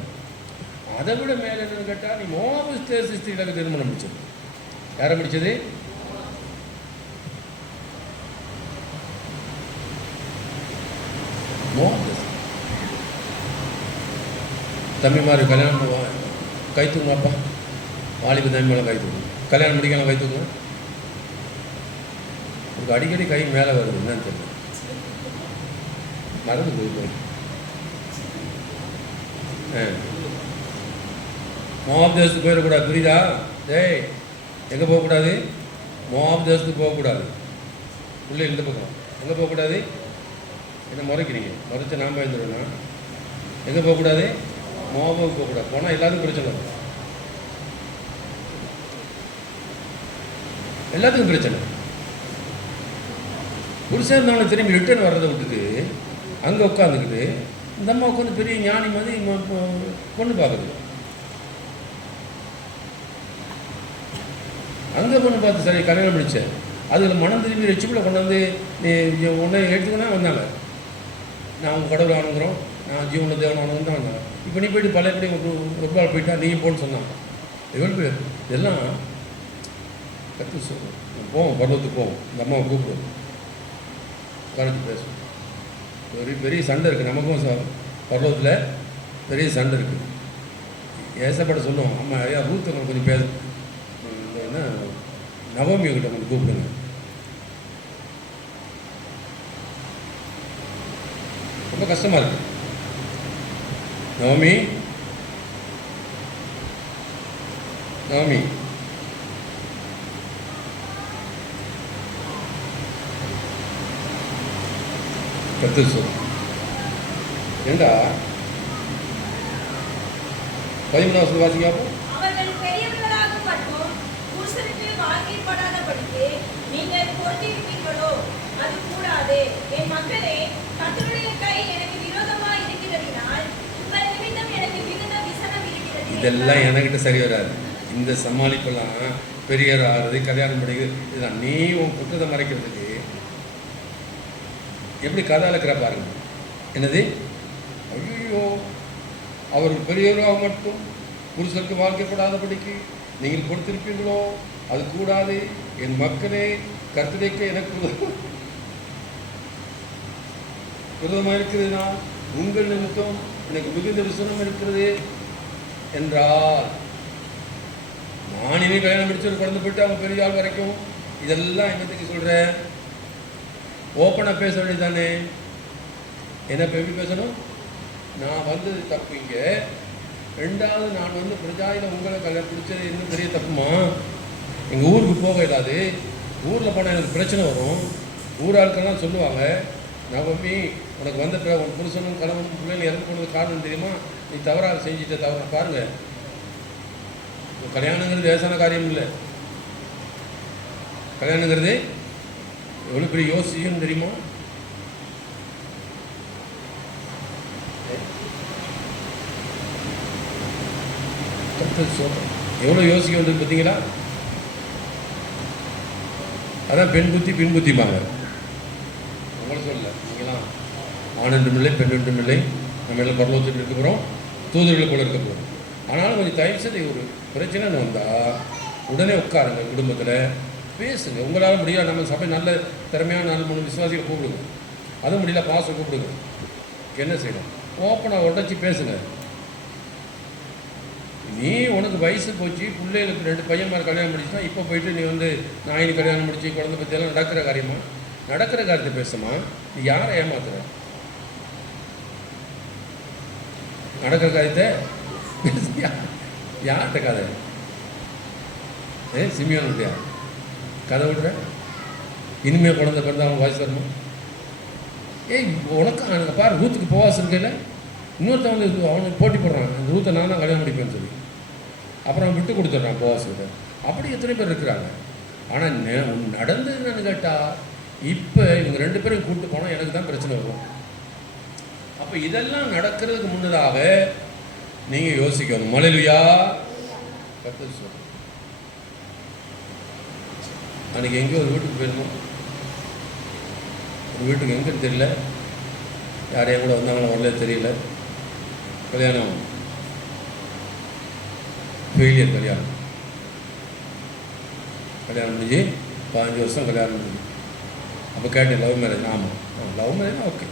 அதை விட மேலே என்னன்னு கேட்டால், நீ மோவாபு தேச ஸ்திரீகளுக்கு திருமணம் முடிச்சது. யாரை முடிச்சது? மோகத்தேசம். தம்பி மாதிரி கல்யாணம் கை தூங்கப்பா, வாலிப தம்பி மேலே கை தூங்க, கல்யாணம் முடிக்கலாம் கை தூங்க. உங்களுக்கு அடிக்கடி கை மேலே வருது, என்னன்னு தெரியல, மறந்து போய் மோவாப் தேசத்துக்கு போயிடக்கூடாது, புரியுதா? டேய், எங்கே போகக்கூடாது? மோவாப் தேசத்துக்கு போகக்கூடாது. உள்ளே இந்த பக்கம் எங்கே போகக்கூடாது? என்ன முறைக்கிறீங்க? முறைச்சு நான் பயந்துடுவேண்ணா. எங்கே போகக்கூடாது? மோவாபுக்கு போகக்கூடாது. போனால் எல்லாத்துக்கும் பிரச்சனை வரும், எல்லாத்துக்கும் பிரச்சனை. புருஷன் இருந்தவனை திரும்பி ரிட்டர்ன் வர்றதை விட்டுட்டு அங்கே உட்காந்துக்கிட்டு இந்த அம்மா உட்காந்து பெரிய ஞானி மாதிரி பொண்ணு பார்க்குது. அங்கே பொண்ணு பார்த்து சரி கல்யாணம் முடித்தேன், அதில் மனம் திரும்பி ரெச்சிப்பில் கொண்டாந்து நீ உன்னை எடுத்துக்கனா வந்தாங்க. நான் அவங்க கடவுள் ஆணுங்கிறோம், நான் ஜீவன தேவன் ஆணுன்னு தான் வந்தாங்க. இப்போ நீ போய்ட்டு பழையபடி ஒரு பால் போயிட்டா நீ போன்னு சொன்னாங்க. எவ்வளோ பேர் இதெல்லாம் கற்று போவோம், பருவத்துக்கு போவோம், இந்த அம்மாவை கூப்பிடுவோம், உட்காந்து பேசுவோம். ஒரு பெரிய சண்டை இருக்குது நமக்கும் பருவத்தில், பெரிய சண்டை இருக்குது. ஏசப்பட சொல்லுவோம், அம்மா ஐயா ரூத் கொஞ்சம் பேச, என்ன நவமி கிட்ட கொஞ்சம் கூப்பிடுங்க. ரொம்ப கஷ்டமாக இருக்கு. நவமி, நவமி கத்து சொல் ஏண்டா 13 வாசிக்காப்போ. அவர்கள் பெரியவர்களாகும் மட்டும் புருஷனுக்கு வாழ்க்கைப்படாதபடிக்கு நீங்கள் பொறுத்திருப்பீர்களோ? அது கூடாது. என் மக்களே, கர்த்தருடைய கை எனக்கு விரோதமாக இருக்கிறதினால் உங்கள் நிமித்தம் எனக்கு மிகுந்த விசனம் இருக்கிறது. இதெல்லாம் எனக்கிட்ட சரி வராது. இந்த சமாளிப்பெல்லாம் பெரியர் ஆறுது, கல்யாணம் படிக்கிறது, இதுதான். நீ உன் குற்றத்தை மறைக்கிறதுக்கு எப்படி கதை அழைக்கிற பாருங்க. என்னது? ஐயோ, அவர்கள் பெரியவராக மட்டும் புருஷனுக்கு வாழ்க்கைப்படாதபடிக்கு நீங்கள் கொடுத்திருப்பீங்களோ? அது கூடாது. என் மக்களே, கர்த்தருக்கு எனக்கு விரோதமாக இருக்கிறதுனா உங்கள் நிமித்தம் எனக்கு மிகுந்த விசனம் இருக்கிறது என்றால், நான் இனி கல்யாணம் முடிச்சு ஒரு குழந்தை போயிட்டு அவங்க பெரிய ஆள் வரைக்கும் இதெல்லாம் என்னத்துக்கு சொல்கிறேன்? ஓப்பனாக பேச வேண்டியது தானே. என்ன எப்படி பேசணும்? நான் வந்தது தப்பு இங்கே, ரெண்டாவது நான் வந்து பிரஜாயில் உங்களை கல்யாணம் பிடிச்சது இன்னும் பெரிய தப்புமா. எங்கள் ஊருக்கு போக இல்லாது, ஊரில் போனால் எனக்கு பிரச்சனை வரும். ஊர் ஆட்கள்லாம் சொல்லுவாங்க, நவமி உனக்கு வந்த உன் புருஷனும் கணவனும் பிள்ளைகள் இறந்து போனது காரணம் தெரியுமா? நீ தவறாக செஞ்சுட்ட. தவறாக பாருங்கள், கல்யாணங்கிறது லேசான காரியம் இல்லை. கல்யாணங்கிறது எவ்வளோ பெரிய யோசிச்சுன்னு தெரியுமா? எவ்வளோ யோசிக்க வேண்டியது பார்த்தீங்களா? அதான் பெண் புத்தி பின் புத்திப்பாங்க. உங்களை சொல்ல, நீங்களாம் ஆண் என்றும் இல்லை, பெண் என்றும் இல்லை, நம்ம எல்லாம் பரலோகத்தில் இருக்க போகிறோம், தூதர்களை கூட இருக்க போகிறோம். ஆனாலும் கொஞ்சம் தயவு செய்து ஒரு பிரச்சனைன்னு வந்தால் உடனே உட்காருங்க, குடும்பத்தில் பேசுங்க. உங்களால் முடியாது, நம்ம சபை நல்ல திறமையான 4-3 விசுவாசிகளை கூப்பிடுங்க. அது முடியல, பாசம் கூப்பிடுங்க. என்ன செய்யணும்? ஓப்பனாக உடச்சி பேசுங்க. நீ உனக்கு வயசு போச்சு, பிள்ளைகளுக்கு 2 பையன்மார் கல்யாணம் முடிச்சுன்னா இப்போ போயிட்டு நீ வந்து நான் இனி கல்யாணம் முடிச்சு குழந்தை பற்றியெல்லாம் நடக்கிற காரியமா? நடக்கிற காரியத்தை பேசுமா? நீ யாரை ஏமாத்துற? நடக்கிற காரியத்தை யார்கிட்ட கதை? சிமியான் விட்டியா கதை விடுற? இனிமேல் குழந்தை பிறந்த அவன் வாய்ஸ் வரணும். உனக்கு அங்கே பாரு, ரூத்துக்கு போவாசம் இருக்கையில் இன்னொருத்தன் வந்து அவனுக்கு போட்டி போடுறான், அந்த ரூத்தை நான் தான் கல்யாணம் முடிப்பேன்னு சொல்லி. அப்புறம் அவன் விட்டு கொடுத்துட்றான் போவாசுக்கிட்ட. அப்படி எத்தனை பேர் இருக்கிறாங்க. ஆனால் நடந்தது என்னன்னு கேட்டால், இப்போ இவங்க 2 பேரும் கூப்பிட்டு போனால் எனக்கு தான் பிரச்சனை வரும். அப்போ இதெல்லாம் நடக்கிறதுக்கு முன்னதாக நீங்கள் யோசிக்கணும். மலையிலுயா கர்த்தர் சொல்லுங்கள். அன்றைக்கி எங்கேயோ ஒரு வீட்டுக்கு போயிருந்தோம். ஒரு வீட்டுக்கு எங்கேன்னு தெரியல, யாரையும் கூட வந்தாங்களோ வரல தெரியல. கல்யாணம் ஃபெயிலியர். கல்யாணம் முடிஞ்சு 15 வருஷம் கல்யாணம் முடிஞ்சு. அப்போ கேட்டேன், லவ் மேரேஜ்? ஆமாம். Love marriage okay.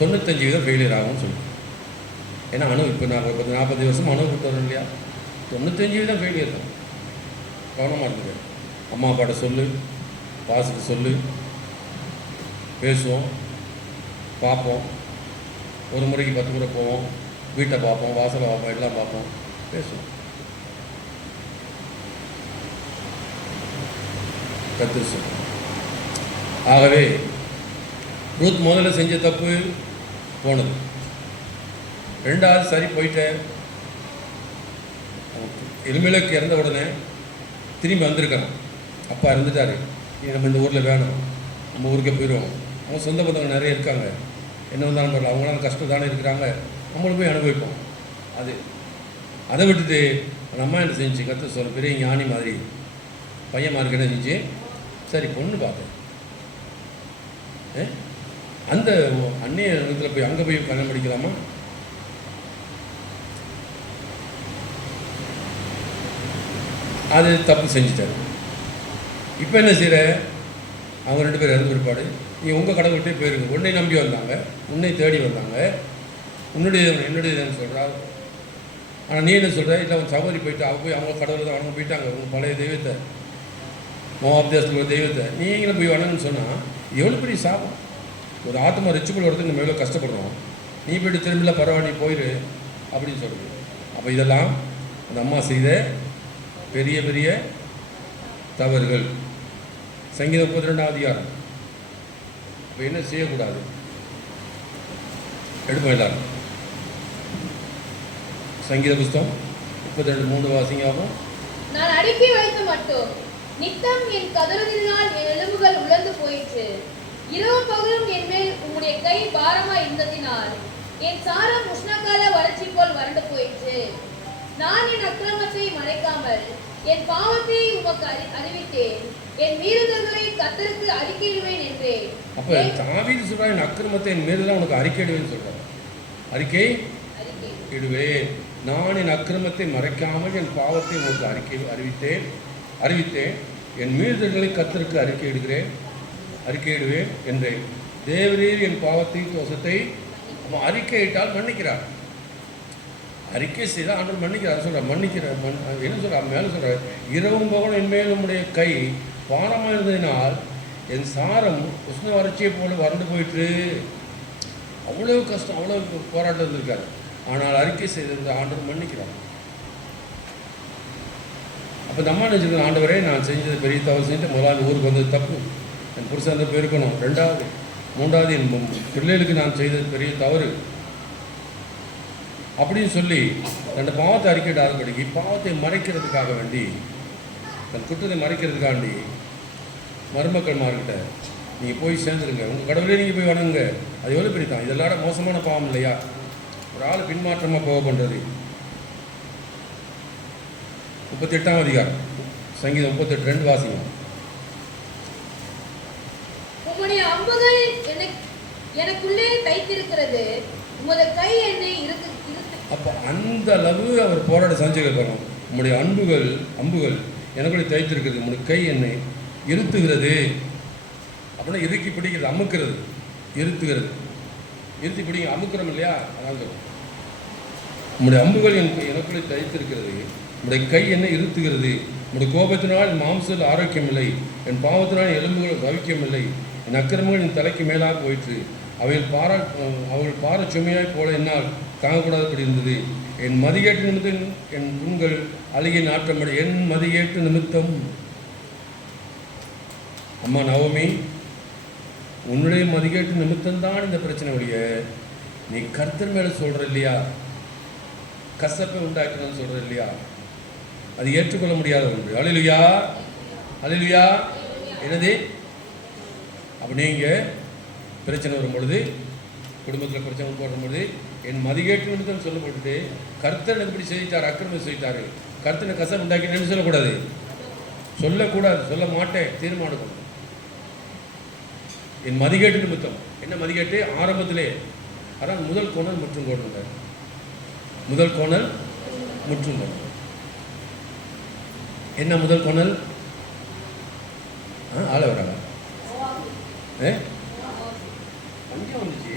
95% ஃபெயிலியர் ஆகும்னு சொல்லுவோம். ஏன்னா இப்போ நான் ஒரு 40 வருஷம் அனுபவப்பட்டு வரோம் இல்லையா, 95% ஃபெயிலியர் தான். கவனமாக இருக்குது. அம்மா அப்பாட்ட சொல்லு, பாசுக்கு சொல்லு, பேசுவோம், பார்ப்போம், ஒரு முறைக்கு 10 முறை போவோம், வீட்டை பார்ப்போம், வாசலை பார்ப்போம், எல்லாம் பார்ப்போம், பேசுவோம். கர்த்தர் சொல்லுவோம். ஆகவே ரூத் முதல்ல செஞ்ச தப்பு போனது. 2வது சரி போயிட்டேன். எலிமெலேக்கு இறந்த உடனே திரும்பி வந்திருக்கான். அப்பா இருந்துட்டார், நம்ம இந்த ஊரில் வேணும், நம்ம ஊருக்கே போயிடுவோம். அவங்க சொந்த பந்தவங்க நிறைய இருக்காங்க, என்ன வந்தாலும் பரவாயில்ல, அவங்களாம் கஷ்டம் தானே இருக்கிறாங்க, நம்மளும் போய் அனுபவிப்போம். அதை விட்டுட்டு அந்த அம்மா என்ன செஞ்சு, கற்று சொல்ல பெரிய ஞானி மாதிரி பையன் மார்க்கு என்ன செஞ்சு, சரி பொண்ணு பார்த்தேன், அந்த அந்நிய இடத்துல போய் அங்கே போய் கல்யாணம் படிக்கலாமா? அது தப்பு செஞ்சுட்டாரு. இப்போ என்ன செய்கிற, அவங்க 2 பேர் இறந்து பிற்பாடு நீ உங்கள் கடவுள்கிட்டே போயிருங்க. உன்னை நம்பி வந்தாங்க, உன்னை தேடி வந்தாங்க, என்னுடையதுன்னு சொல்கிறா. ஆனால் நீ என்ன சொல்கிற, இல்லை அவன் சகோதரி போயிட்டு அவள் போய் அவங்க கடவுளை தான் வணங்க போயிட்டாங்க, உங்கள் பழைய தெய்வத்தை, மோவாப் தேசத்தில் ஒரு தெய்வத்தை நீங்களும் போய் வணங்குன்னு சொன்னால் எவ்வளோ பெரிய சாபம். ஒரு ஆத்மா ரிச்சுக்குள் வரதுக்கு நம்ம எவ்வளோ கஷ்டப்படுறோம். நீ போய்ட்டு திரும்பில பரவாயில்ல, நீ போயிரு அப்படின்னு சொல்கிறது. அப்போ இதெல்லாம் அந்த அம்மா செய்த பெரிய பெரிய தவறுகள். சங்கீதம் 32ஆம் அதிகாரம். இப்போ என்ன செய்யக்கூடாது எடுப்போம் எல்லாரும். சங்கீத புஸ்தகம் 32:3 வாசிங்காகும். நான் அடுக்கி வைத்து மட்டும் நித்தம் என் கதறுதலினால் என் எலும்புகள் உலர்ந்து போயிற்று. இரவு பகலும் என் மேல் உம்முடைய கை பாரமாய் இருந்ததினால் என் சாரம் உஷ்ணகால வறட்சி போல் வறண்டு போயிற்று. நான் என் அக்கிரமத்தை மறைக்காமல் என் பாவத்தை உமக்கு அறிவித்தேன், என் மீறுதல்களை கர்த்தருக்கு அறிக்கையிடுவேன் என்றேன். அப்ப தாவீது சொல்றான், என் அக்கிரமத்தை என் மீறுதலை உனக்கு அறிக்கையிடுவேன்னு சொல்றான். அறிக்கை இடுவேன், நான் என் அக்கிரமத்தை மறைக்காமல் என் பாவத்தை உனக்கு அறிவித்தேன், என் மீறுதல்களை கர்த்தருக்கு அறிக்கையிடுவேன் என்றேன். தேவரீர் என் பாவத்தை தோஷத்தை அறிக்கையிட்டால் மன்னிக்கிறார். அறிக்கை செய்தால் ஆண்டவர் மன்னிக்கிறார் சொல்கிறார். என்ன சொல்கிறார் மேலே சொல்கிறார், இரவும் பகலும் என் மேல் உம்முடைய கை பாரமாக இருந்ததினால் என் சாரம் உஷ்ண வறட்சியை போல வறண்டு போயிட்டு. அவ்வளோ கஷ்டம், அவ்வளோ போராட்டம் இருந்திருக்காரு. ஆனால் அறிக்கை செய்திருந்த ஆண்டவர் மன்னிக்கிறார். அப்போ இந்த அம்மா நினச்சிருக்க, ஆண்டவரே நான் செஞ்சது பெரிய தவறு செஞ்சுட்டு, முதலாவது ஊருக்கு வந்தது தப்பு, என் புருஷன் அந்த போயிருக்கணும், 2வது 3வது என் பிள்ளைகளுக்கு நான் செய்தது பெரிய தவறு அப்படின்னு சொல்லி அந்த பாவத்தை அறிக்கையிடாதபடிக்கு, பாவத்தை மறைக்கிறதுக்காக வேண்டி, தன் குற்றத்தை மறைக்கிறதுக்காண்டி மருமக்கள் மார்கிட்ட நீங்கள் போய் சேர்ந்துருங்க, உங்கள் கடவுளே நீங்கள் போய் வணங்குங்க. அது எவ்வளோ பெரிய தான், இதெல்லாம் மோசமான பாவம் இல்லையா? ஒரு ஆள் பின்மாற்றமாக போக பண்ணுறது. 38ஆம் அதிகாரம் சங்கீதம் 38:2 வாசிங்க. உம்முடைய அம்புகள் எனக்குள்ளே தைத்திருக்கிறது, உமது கை என்னை இருக்கு. அப்போ அந்த அளவு அவர் போராட செஞ்சுக்கிறோம். உம்முடைய அம்புகள் எனக்குள்ளே தைத்திருக்கிறது, உம்முடைய கை என்னை இருத்துகிறது. அப்படின்னா இறுக்கி பிடிக்கிறது, அமுக்கிறது, இருத்துகிறது, இருத்தி பிடிங்க, அமுக்கிறோம் இல்லையா? அதான் உம்முடைய அம்புகள் எனக்குள்ளே தைத்திருக்கிறது, உம்முடைய கை என்னை இருத்துகிறது. உம்முடைய கோபத்தினால் என் மாம்சத்தில் ஆரோக்கியம் இல்லை, என் பாவத்தினால் எலும்புகள் சவிக்கியம் இல்லை, என் அக்கிரமங்கள் என் தலைக்கு மேலாக போயிற்று. அவர்கள் பார சுமையாய் போல என்னால் தாங்கக்கூடாதபடி இருந்தது. என் மதிகேட்டு நிமித்தம் என் புண்கள் அழுகிய நாட்டமடை. என் மதிகேட்டு நிமித்தம். அம்மா நவமி, உன்னுடைய மதிகேட்டு நிமித்தம்தான் இந்த பிரச்சனை ஒழிய நீ கர்த்தர் மேலே சொல்கிற இல்லையா, கசப்பை உண்டாக்கணும்னு சொல்கிற இல்லையா, அது ஏற்றுக்கொள்ள முடியாத ஒன்று. அல்லேலூயா, அல்லேலூயா. என்னது? அப்போ நீங்கள் பிரச்சனை வரும்பொழுது, குடும்பத்தில் பிரச்சனை வரும்பொழுது, என் மதிகேட்டு நிமித்தம் சொல்லப்பட்டுட்டு கர்த்தர் எப்படி செய்தார், அக்கிரமம் செய்தார், கர்த்தனை கசம் உண்டாக்கினு சொல்லக்கூடாது, சொல்ல மாட்டேன், தீர்மானம். என் மதிகேட்டு நிமித்தம். என்ன மதிகேட்டு? ஆரம்பத்திலே அதான் முதல் கோணல் முற்றும் கோணல். முதல் கோணல் முற்றும் கோணல். என்ன முதல் கோணல்? ஆள வராங்க அங்கே வந்துச்சு.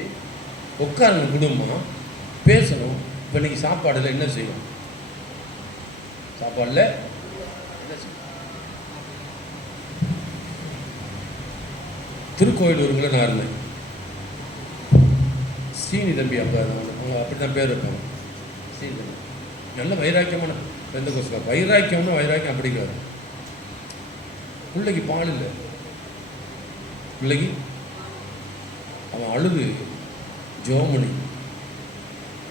உட்காரணும், குடும்பம் பேசணும். இப்போ இன்னைக்கு சாப்பாடில் என்ன செய்யணும்? சாப்பாடில் என்ன செய்யணும்? திருக்கோயிலூருக்குள்ள நான் இருந்தேன். சீனி தம்பி, அப்போ அவங்க அப்படி தான் பேர் வைப்பாங்க, சீனி தம்பி. நல்ல வைராக்கியமான பெந்தகோஸ்தா. வைராக்கியம்னு வைராக்கியம் அப்படிங்கிறாரு. பிள்ளைக்கு பால் இல்லை, பிள்ளைக்கு அவன் அழுது ஜோமணி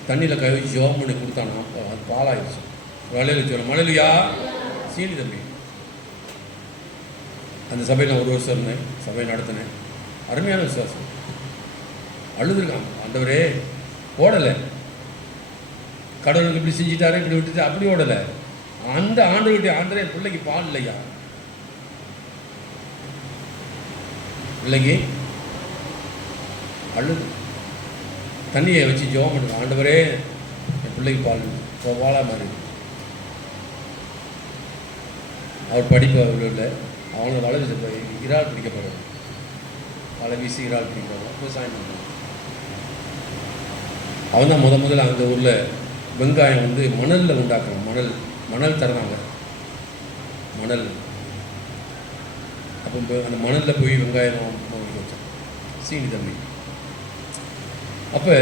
தண்ணியில் கை வச்சு ஜோமணி கொடுத்தானா, அது பாலாயிடுச்சு. வளையல் சொல்ல மலையிலையா சீனி தம்பி. அந்த சபையில் நான் 1 வருஷம் இருந்தேன், சபை நடத்தினேன். அருமையான விசுவாசம். அழுதுருக்கான், ஆண்டவரே ஓடலை, கடவுளுக்கு இப்படி செஞ்சுட்டாரே, இப்படி விட்டுட்டு அப்படி ஓடலை. அந்த ஆண்டவர்கிட்ட ஆண்டரே பிள்ளைக்கு பால் இல்லையா, பிள்ளைக்கு அழுது தண்ணியை வச்சு ஜெபம் பண்ணுங்க, ஆண்டவரே என் பிள்ளைக்கு பால் வாழா மாதிரி. அவர் படிப்பு அவர்களில் அவனை வலை இறால் பிடிக்கப்படுறது, வலை வீசி இறால் பிடிக்கிறாங்க, விவசாயம் பண்ணுறாங்க. அவன் தான் முதல்ல அந்த ஊரில் வெங்காயம் வந்து மணலில் உண்டாக்குறான். மணல் தர்றாங்க, மணல். அப்போ அந்த மணலில் போய் வெங்காயம் வச்சான் சீனி தம்பி. அப்போ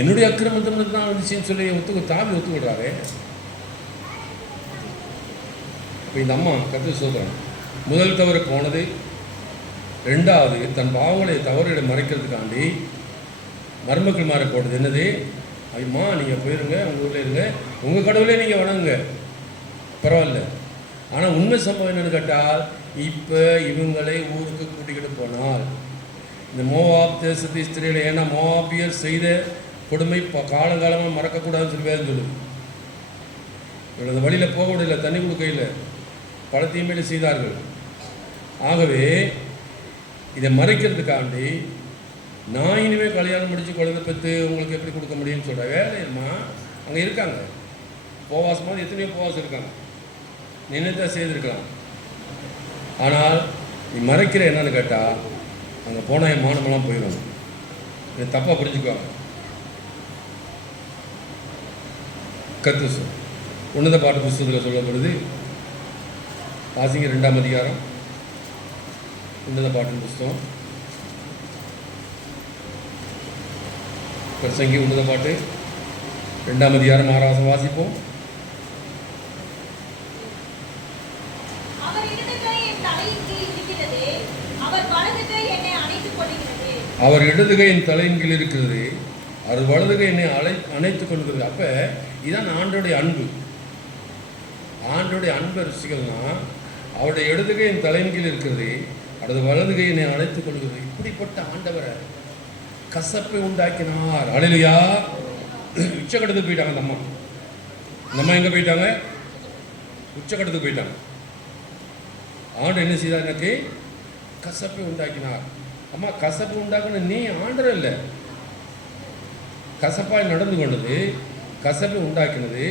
என்னுடைய அக்கிரமத்தை தான் வந்துச்சுன்னு சொல்லி ஒத்துக்கிடுறாரு. இப்போ இந்த அம்மா கற்று சொல்கிறாங்க, முதல் தவறு போனது. 2வது தன் பாவங்களை தவறுகளை மறைக்கிறதுக்காண்டி மருமக்கள் மாற போட்டது என்னது, ஐயம்மா நீங்கள் போயிருங்க, உங்கள் ஊரில் இருங்க, உங்கள் கடவுளே நீங்கள் வணங்குங்க, பரவாயில்ல. ஆனால் உண்மை சம்பவம் என்னென்னு கேட்டால், இப்போ இவங்களை ஊருக்கு கூட்டிக்கிட்டு போனால் இந்த மோவாப் தேசத்து ஸ்திரீகளை, ஏன்னா மோவாபியர் செய்த கொடுமை காலங்காலமாக மறக்கக்கூடாதுன்னு சொல்லி வேதம் சொல்லுது. இவங்க அந்த வழியில் போக முடியல, தண்ணி கொடுக்கையில் பல தீமையில செய்தார்கள். ஆகவே இதை மறைக்கிறதுக்காண்டி நான் இனிமேல் கல்யாணம் முடித்து குழந்தை பெற்று உங்களுக்கு எப்படி கொடுக்க முடியும்னு சொல்கிறேன். வேலையம்மா அங்கே இருக்காங்க, போவாசம் மாதிரி எத்தனையோ போவாசம் இருக்காங்க, நினைத்தான் செய்திருக்கலாம். ஆனால் நீ மறைக்கிற என்னன்னு கேட்டால் அங்கே போனால் என் மானமெல்லாம் போயிடும், இதை தப்பாக புரிஞ்சுக்குவாங்க. கர்த்தர் உன்னத பாட்டு புஸ்தகத்தில் சொல்லப்படுது, வாசிங்க 2ஆம் அதிகாரம் உன்னத பாட்டு புஸ்தகம், பிரசங்கி உன்னத பாட்டு 2ஆம் அதிகாரம் 6ஆம் வசனம் வாசிப்போம். அவர் இடது கை என் தலையின் கீழ் இருக்கிறது, அவர் வலது கை என்னை அணைத்துக் கொள்கிறது. அப்போ இதான் ஆண்டோடைய அன்பு. ஆண்டோடைய அன்பை ருசிகள்னா அவருடைய இடது கை என் தலையின் கீழ் இருக்கிறது, அவரது வலது கை என்னை அணைத்துக் கொள்கிறது. இப்படிப்பட்ட ஆண்டவரை கசப்பை உண்டாக்கினார். அல்லேலூயா. உச்சக்கட்டத்துக்கு போயிட்டாங்க அந்த அம்மா. இந்த அம்மா எங்கே போயிட்டாங்க? உச்சக்கட்டத்துக்கு போயிட்டாங்க. ஆண்டு என்ன செய்தார்? எனக்கு கசப்பை உண்டாக்கினார். அம்மா கசப்பு உண்டாக்குன நீ ஆண்டர் இல்லை, கசப்பாய் நடந்து கொண்டது, கசப்பை உண்டாக்கினது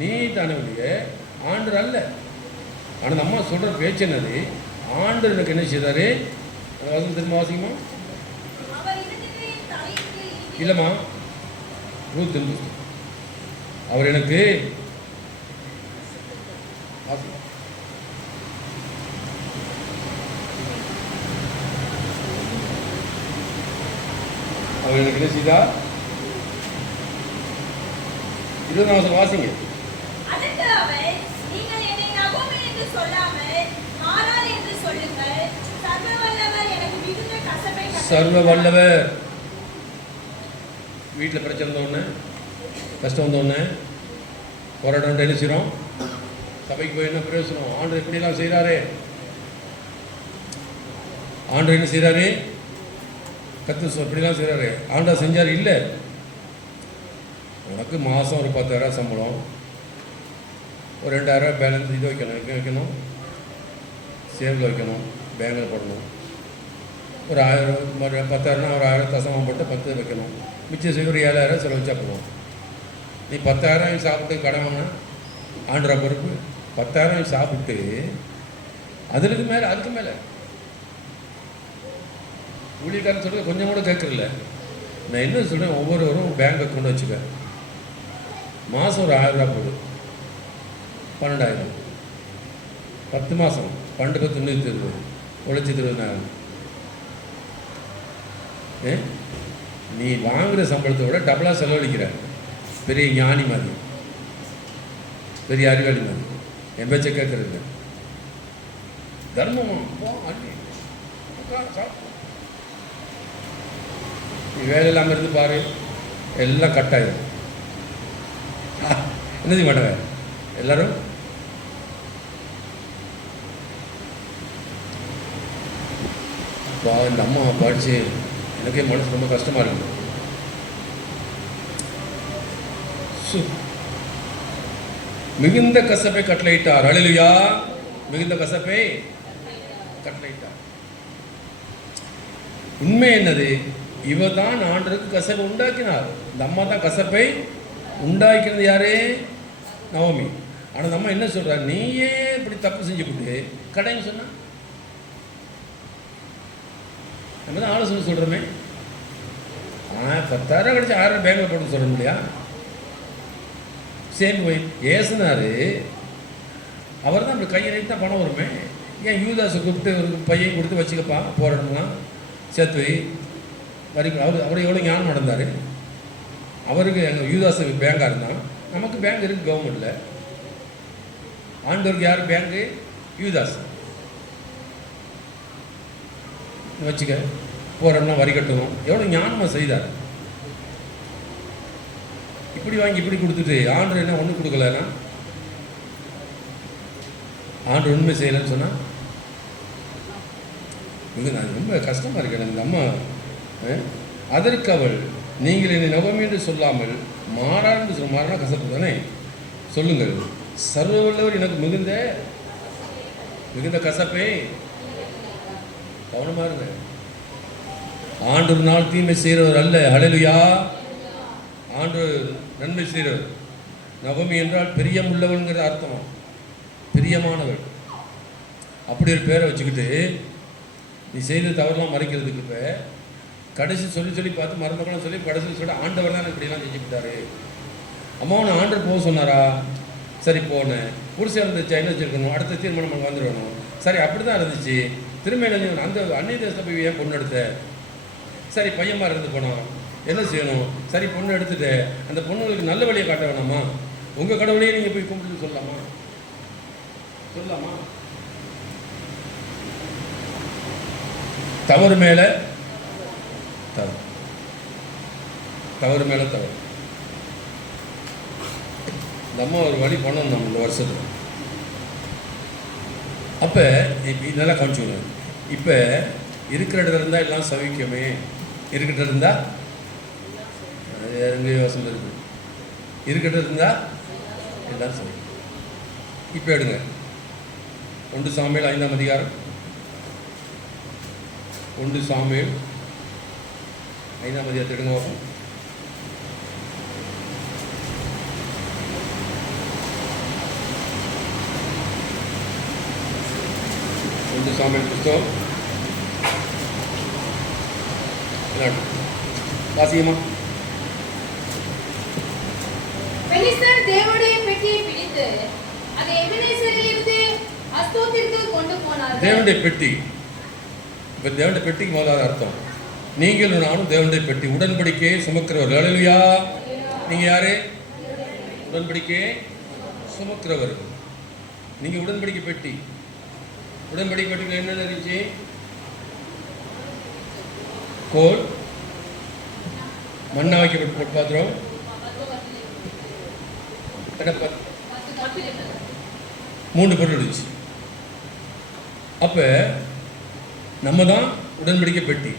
நீ தானே ஒழிய ஆண்டர் அல்ல. ஆனால் அம்மா சொல்கிற பேச்சு என்னது? ஆண்டர் எனக்கு என்ன செய்தாரு? வசனம் திரும்ப வாசிக்குமா? இல்லைம்மா, ரூத் அவர் எனக்கு அவர் எனக்கு என்ன செய்தா? 20ஆம் வசனம் வாசிங்க. சர்வ வல்லவர். வீட்டில் பிரச்சனை வந்தோடனே, கஷ்டம் வந்தோடனே, போராட்டம் என்ன செய்கிறோம்? சபைக்கு போய் என்ன பிரயோசனம்? ஆண்டு எப்படிலாம் செய்கிறாரே, ஆண்டு என்ன செய்கிறாரு? கத்து எப்படிலாம் செய்கிறாரு? ஆண்டா செஞ்சார் இல்லை. உனக்கு மாதம் ஒரு 10,000 சம்பளம், ஒரு 2,000 பேலன்ஸ் இது வைக்கணும், சேவில் வைக்கணும், பேங்கில் போடணும். ஒரு 1000, 10,000னா ஒரு 1000 தசமம் போட்டு 10 வைக்கணும். மிச்சம் செய்ய ஒரு 7,000 செலவச்சா போடுவோம். நீ 10,000 சாப்பிட்டு கடன் வாங்கினா ஆண்டரா பொறுப்பு. 10,000 சாப்பிட்டு அதுக்கு மேலே ஊழியக்காரன் சொல்கிறது கொஞ்சம் கூட கேட்கறதில்ல. நான் என்ன சொல்கிறேன், ஒவ்வொருவரும் பேங்க் அக்கௌண்ட் வச்சுக்க, மாதம் ஒரு 1000 ரூபா போடு, 12,000, 10 மாதம் 12 10 120, 1,20,000. நீ வாங்குகிற சம்பளத்தை விட டபுளாக செலவழிக்கிற. பெரிய ஞானி மாதிரி, பெரிய அறிவாளி மாதிரி. என் பேச்சை கேட்கறது தர்மமா? நீ வேலை இல்லாமல் இருந்து பாரு, எல்லாம் கட்டாயிடும். என்ன செய்ய மாட்டாங்க எல்லாரும்? இந்த அம்மா படித்து எனக்கே மனசு ரொம்ப கஷ்டமாக இருக்குது. மிகுந்த கசப்பை கட்டளையிட்டார். அல்லேலூயா. மிகுந்த கசப்பை கட்டளையிட்டார். உண்மை என்னது? இவர் தான் ஆண்டருக்கு கசப்பை உண்டாக்கினார். இந்த அம்மா தான் கசப்பை உண்டாக்கினது. யாரு? நவோமி. ஆனால் இந்த அம்மா என்ன சொல்றார்? நீயே இப்படி தப்பு செஞ்சுக்கிட்டு கடைன்னு சொன்னா, நம்ம தான் ஆலோசனை சொல்கிறோமே. 10,000 கிடச்சி 1000 பேங்கில் போட்டு சொல்கிறோம் இல்லையா? சேம் போய் ஏசுனாரு. அவர் தான் அப்படி கையை நீட்டு தான் பணம் வருமே. ஏன் யூதாஸை கூப்பிட்டு ஒரு பையன் கொடுத்து வச்சுக்கப்பா, போராடணும்னா சேர்த்து வை வரைக்கும். அவர் எவ்வளோ ஞானம் நடந்தார். அவருக்கு எங்கள் யூதாஸுக்கு பேங்காக இருந்தான். நமக்கு பேங்க் இருக்குது கவர்மெண்ட்டில். ஆண்டவருக்கு யார் பேங்கு? யூதாஸ். வச்சுக்க, போகிறோம்னா வரி கட்டணும். எவ்வளோ ஞானமாக செய்தார். இப்படி வாங்கி இப்படி கொடுத்துட்டு ஆண்டர் என்ன ஒன்றும் கொடுக்கலன்னா, ஆண்டர் உண்மை செய்யலைன்னு சொன்னால் இது நான் ரொம்ப கஷ்டமாக இருக்கேன். இந்த அம்மா அதற்கு அவள், நீங்கள் என்னை நவமி என்று சொல்லாமல் மாறார் என்று சொல்ல, மாறானா கசப்பு தானே சொல்லுங்கள். சர்வ வல்லவர் எனக்கு மிகுந்த கசப்பை. கவனமாக இருங்க. ஆண்டொரு நாள் தீமை செய்கிறவர் அல்ல. அல்லேலூயா. ஆண்டு நன்மை செய்கிறவர். நவமி என்றால் பிரியமுள்ளவன்கிற அர்த்தம், பிரியமானவள். அப்படி ஒரு பேரை வச்சுக்கிட்டு நீ செய்த தவறுலாம் மறைக்கிறதுக்கு இப்போ கடைசி சொல்லி பார்த்து மருமகளும் சொல்லி கடைசி சொல்லி ஆண்டவர் தான் இப்படிலாம் செஞ்சுக்கிட்டாரு. அம்மாவை ஆண்டர் போக சொன்னாரா? சரி போனேன். புருஷன் இருந்துச்சு, என்ன வச்சுருக்கணும், அடுத்த தீர்மானம் வந்துடணும். சரி அப்படி தான் இருந்துச்சு. திரும்ப என்ன, அந்த அந்நிய தேசத்தை போய் ஏன் பொண்ணு எடுத்த? சரி பையன்மா இருந்து போனோம், என்ன செய்யணும்? சரி பொண்ணு எடுத்துட்டு அந்த பொண்ணுங்களுக்கு நல்ல வழியை காட்ட வேணாமா? உங்கள் கடவுளையே நீங்கள் போய் கும்பிட்டு சொல்லலாமா? தவறு மேலே தவறு. நம்ம ஒரு வழி பண்ணணும் நம்ம இந்த வருஷத்தில். அப்போ நல்லா கவனிச்சுக்கணும். இப்போ இருக்கிற இடத்துல இருந்தால் எல்லாம் சவிக்குமே. இருக்கிற இருந்தால் எங்கே யோசனை இருக்குது. இருக்கிற இருந்தால் எல்லாம் சவிக்கும். இப்போ எடுங்க 1 சாமுவேல் 5ஆம் அதிகாரம். 1 சாமுவேல் 5ஆம் அதிகாரத்தை எடுங்க பார்ப்போம். சாமுவேல் புஸ்தகம் வாசியமா. பெலிஸ்தர் தேவனுடைய பெட்டியை பிடித்து அதை எபெனேசரிலிருந்து அஸ்தோத்திற்கு கொண்டு போனார்கள். தேவனுடைய பெட்டி. இப்போ தேவனுடைய பெட்டிக்கு முதலாவது அர்த்தம், நீங்களும் நானும் தேவனுடைய பெட்டி, உடன்படிக்கையை சுமக்கிறவர். அல்லேலூயா. நீங்கள் யாரு? உடன்படிக்கையை சுமக்கிறவர். நீங்கள் உடன்படிக்கை பெட்டி. உடன்படிக்கை பெட்டியில் என்ன இருந்துச்சு? கோல், மண்ணா வைக்கப்பட்ட பாத்திரம், 3 பொருள் இருந்துச்சு. அப்போ நம்ம தான் உடன்படிக்கை பெட்டி.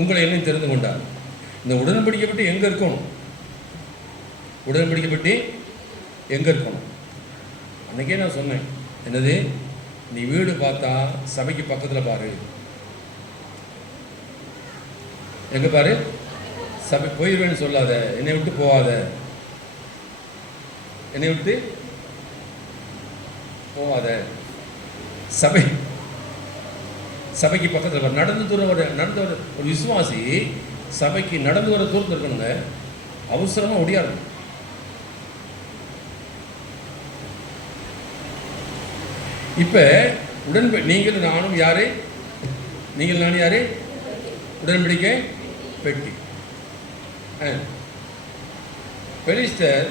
உங்களை என்ன தெரிந்து கொண்டார். இந்த உடன்படிக்கை பெட்டி எங்கே இருக்கணும்? உடன்படிக்கை பெட்டி எங்கே இருக்கணும்? அன்றைக்கே நான் சொன்னேன், என்னது, நீ வீடு பார்த்தா சபைக்கு பக்கத்தில் பாரு. எங்கே பாரு? சபை போயிடுவேன்னு சொல்லாத, என்னை விட்டு போகாத, என்னை விட்டு போகாத. சபைக்கு பக்கத்தில் பாரு. நடந்து ஒரு விசுவாசி சபைக்கு நடந்து வர தூரத்தில் இருக்கணுங்க, அவசரமாக ஒடியாடணும். இப்போ நீங்கள் நானும் யாரு? நீங்கள் நான் யாரு? உடன்படிக்கை பெட்டி. பெலிஸ்தர்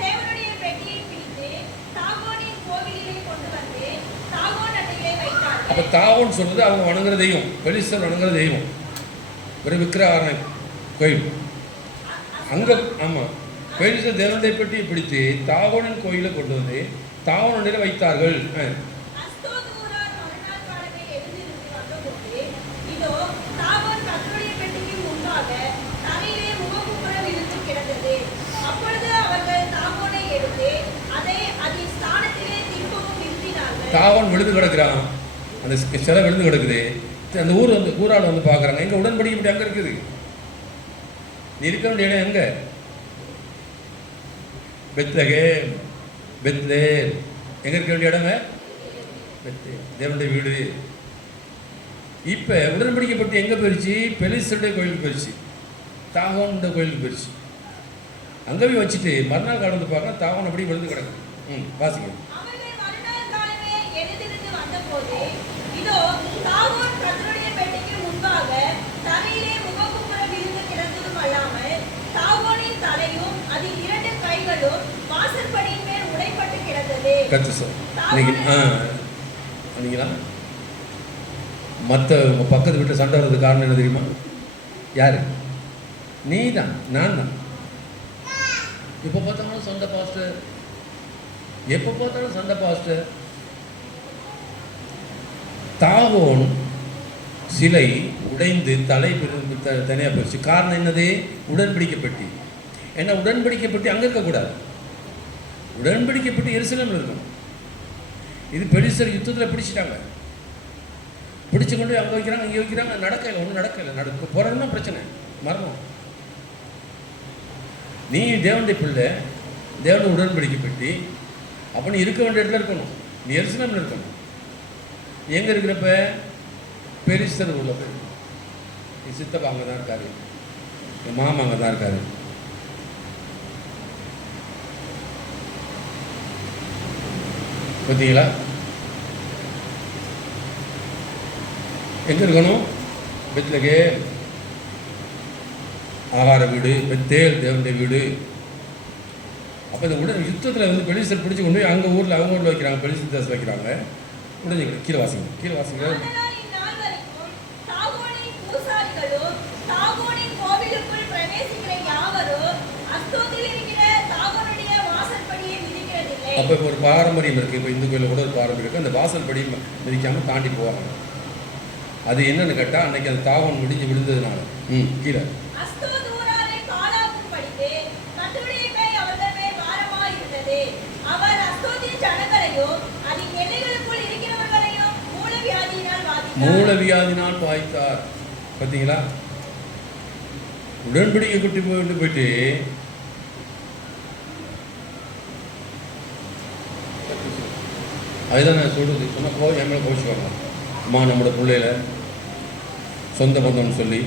தேவனுடைய பெட்டியை பிடித்து தாகோனின் கோவிலிலே கொண்டு வந்து தாகோன் அண்டையிலே வைத்தார்கள். அப்போ தாகோன் சொல்றது அவங்க வணங்குற தெய்வம், பெலிஸ்தர் வணங்குற தெய்வம் ஒரு விக்கிரகாரண கோயில். அங்கே ஆமாம், பெலிஸ்தர் தேவனுடைய பெட்டியை பிடித்து தாகோனின் கோயிலை கொண்டு வந்து தாகோன் அண்டையில் வைத்தார்கள். அஸ்தோத் ஊரார் மறுநாள் காலமே எழுந்திருந்து வந்தபோது இதோ தாகோன் கர்த்தருடைய பெட்டிக்கு முன்பாக தரையிலே முகங்குப்புற விழுந்து கிடந்தது. அப்பொழுது அவர்கள் தாகோனை எடுத்து அதை அதன் ஸ்தானத்திலே திரும்பவும் நிறுத்தினார்கள். தாகோன் விழுந்து கிடக்குறான், அந்த சிலை விழுந்து கிடக்குது. அந்த ஊரால் வந்து பார்க்குறாங்க, எங்கள் உடன்படிக்கை இப்படி அங்கே இருக்குது, நீ இருக்க வேண்டிய இடம் எங்கே? பெத்லகேம், பெத்லேல். எங்கே இருக்க வேண்டிய இடங்க? பெத்லேல், தேவனுடைய வீடு. இப்போ உடன்படிக்கை பற்றி எங்கே போயிடுச்சு? பெலிஸ்தருடைய கோயிலுக்கு போயிடுச்சு, தாகோனுடைய கோயிலுக்கு போயிடுச்சு. அங்கே போய் வச்சுட்டு மறுநாள் காலம் வந்து பார்க்க தாகோன் அப்படி விழுந்து கிடக்கு. வாசிக்க. அவர்கள் மறுநாள் காலமே எழுந்திருந்து வந்தபோது இதோ தாகோன் கர்த்தருடைய பெட்டிக்கு முன்பாக தரையிலே முகங்குப்புற விழுந்து கிடந்ததும் அல்லாமல் தாகோனின் தலையும் அதில் 2 கைகளும் வாசற்படியின் மேல் உடைப்பட்டு கிடந்தது. கத்து சார் நீங்களா மற்ற பக்கத்து வீட்டில் சண்டை வர்றதுக்கு காரணம் என்ன தெரியுமா? யாரு? நீ தான், நான் தான். எப்போ பார்த்தாலும் சண்டை பாஸ்டர், எப்போ பார்த்தாலும் சண்டை பாஸ்டர். தாகோன் சிலை உடைந்து தலை தனியாக போயிடுச்சு. காரணம் என்னது? உடன்படிக்கை பெட்டி. ஏன்னா உடன்படிக்கை பெட்டி அங்கே இருக்கக்கூடாது, உடன்படிக்கை பெட்டி எருசலேமில் இருக்கணும். இது பெலிஸ்தர் யுத்தத்தில் பிடிச்சிட்டாங்க, பிடிச்சு கொண்டு அங்கே வைக்கிறாங்க, இங்கே வைக்கிறாங்க, நடக்கலை, ஒன்றும் நடக்கலை. போகிறதுனா பிரச்சனை, மரணம். நீ தேவனுடைய பிள்ளை, தேவனுடைய உடன்படிக்கை பெட்டி, அப்போ நீ இருக்க வேண்டிய இடத்துல இருக்கணும், நீ எருசலேமில் இருக்கணும். எங்கே இருக்கிறப்ப? பெலிஸ்தர் ஊரில் போய். என் சித்தப்பா அங்கே தான் இருக்காரு, என் மாமா அங்கே தான் இருக்காரு. பார்த்தீங்களா? எங்கே இருக்கணும்? பெத்லகேம் ஆகார வீடு, பெத்தேல் தேவனுடைய வீடு. அப்போ இந்த யுத்தத்தில் வந்து பெலிஸ்தர் பிடிச்சி கொண்டு போய் அங்கே ஊரில் அவங்க ஊரில் வைக்கிறாங்க, பெலிஸ்தர் தேசம் வைக்கிறாங்க. உடனே கீழே வாசிங்க, கீழே வாசிங்க. அப்போ இப்போ ஒரு பாரம்பரியம் இருக்குது, இப்போ இந்து கோயிலில் கூட ஒரு பாரம்பரியம் இருக்குது, அந்த வாசல் படி மிதிக்காமல் தாண்டி போவாங்க. அது என்னன்னு கேட்டால் அன்னைக்கு அந்த தாகோன் முடிஞ்சு விழுந்ததுனால. கீழே மூலவியாதினால் பாய்த்தார். பார்த்தீங்களா? உடன்படிக்கை குட்டி போயிட்டு அதுதான் நான் சொல்றது. சொன்னால் என் மேலே கோச்சுவாங்க, அம்மா நம்மளோட பிள்ளையில சொந்த பந்தம்னு சொல்லி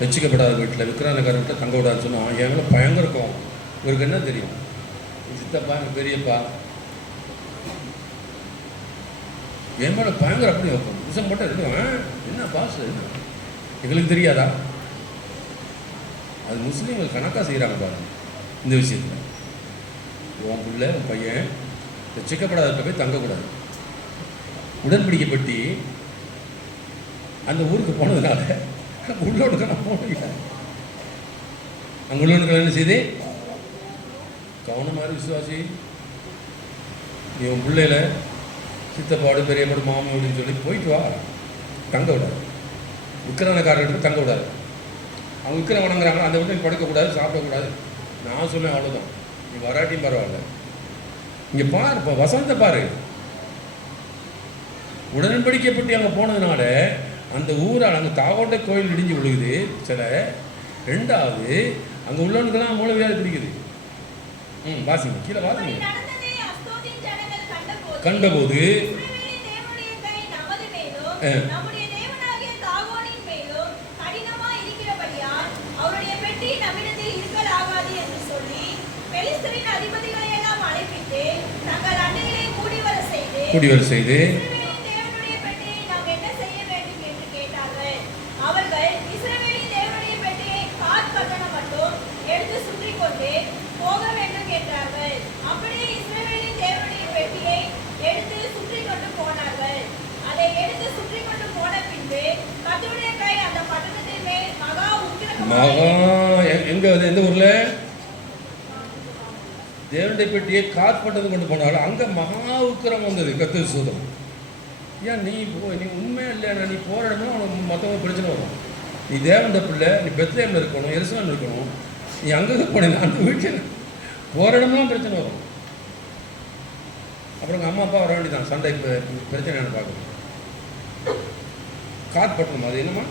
வச்சுக்கப்படாத வீட்டில் விக்ரானக்கார வீட்டில் தங்க விடாதுன்னு சொன்னால் என் மேலே பயங்கர கோவம். இவருக்கு என்ன தெரியும்? சித்தப்பா, எங்கள் பெரியப்பா என் மேலே பயங்கர அப்படி வைப்போம். விஷம் போட்டால் இருக்கும், என்ன பாஸ் என்ன எங்களுக்கு தெரியாதா? அது முஸ்லீம்கள் கணக்காக செய்கிறாங்க பாருங்க இந்த விஷயத்தில். உன் பிள்ளை, உன் பையன் வச்சுக்கப்படாத போய் தங்கக்கூடாது. உடன்படிக்கை பற்றி அந்த ஊருக்கு போனதுனால உள்ளோடுக்க நான் போனீங்க. அங்கே உள்ளவனுக்கு என்ன செய்து கவனமாக விசுவாசி, நீ உன் பிள்ளையில சித்தப்பாடு, பெரியப்பாடு, மாமன் அப்படின்னு சொல்லி போயிட்டு வா, தங்க விடாது. விற்கிறவனக்காரர்கிட்ட தங்க விடாது. அவங்க விற்கிற வணங்குறாங்க, அந்த வீட்டில் படுக்கக்கூடாது, சாப்பிடக்கூடாது. நான் சொல்லேன் அவ்வளோதான். நீ வராட்டியும் பரவாயில்ல. இங்கே பாரு, இப்போ வசந்த பாரு. உடன்படிக்கை பற்றி அங்கே போனதுனால அந்த ஊரால் அங்கே தாகோட்டை கோயில் இடிஞ்சு விழுகுது சில. ரெண்டாவது அங்கே உள்ளவனுக்கெல்லாம் மூலவியாதி பிடிக்குது. வாசிங்க, கீழே வாசிங்க. கண்டபோது அதிபதிகளை எல்லாம் அழைப்பித்து தங்கள் அண்டையிலே கூடி வர செய்து இஸ்ரவேலின் தேவனுடைய பெட்டியை நாம் என்ன செய்ய வேண்டும் என்று கேட்டார்கள். அவர்கள் இஸ்ரவேலின் தேவனுடைய பெட்டியை காத் பட்டணம் மட்டும் எடுத்து சுற்றி கொண்டு போக வேண்டும் என்றார்கள். அப்படியே இஸ்ரவேலின் தேவனுடைய பெட்டியை எடுத்து சுற்றி கொண்டு போனார்கள். அதை எடுத்து சுற்றி கொண்டு போன பின்பு கர்த்தருடைய கை அந்த பட்டணத்தின் மேல் மகா எந்த ஊர்ல தேவனுடைய பெட்டியை காத் பட்டது கொண்டு போனாலும் அங்க மகா உக்கிரம் வந்தது. கர்த்தர் சூதம். ஏன் நீ உண்மையா இல்லையா? நீ போற இடம்னா உனக்கு மற்றவங்க பிரச்சனை வரும். நீ தேவனுடைய பிள்ளை, நீ பெத்லஹேம்ல இருக்கணும், எருசலேம்ல இருக்கணும். நீ அங்கே போனீங்க அந்த வீட்டில் போற இடம்லாம் பிரச்சனை வரும். அப்புறம் எங்கள் அம்மா அப்பா வர வேண்டியதான் சண்டை பிரச்சனை என்ன பார்க்கணும். காத் பட்டணும். அது என்னம்மா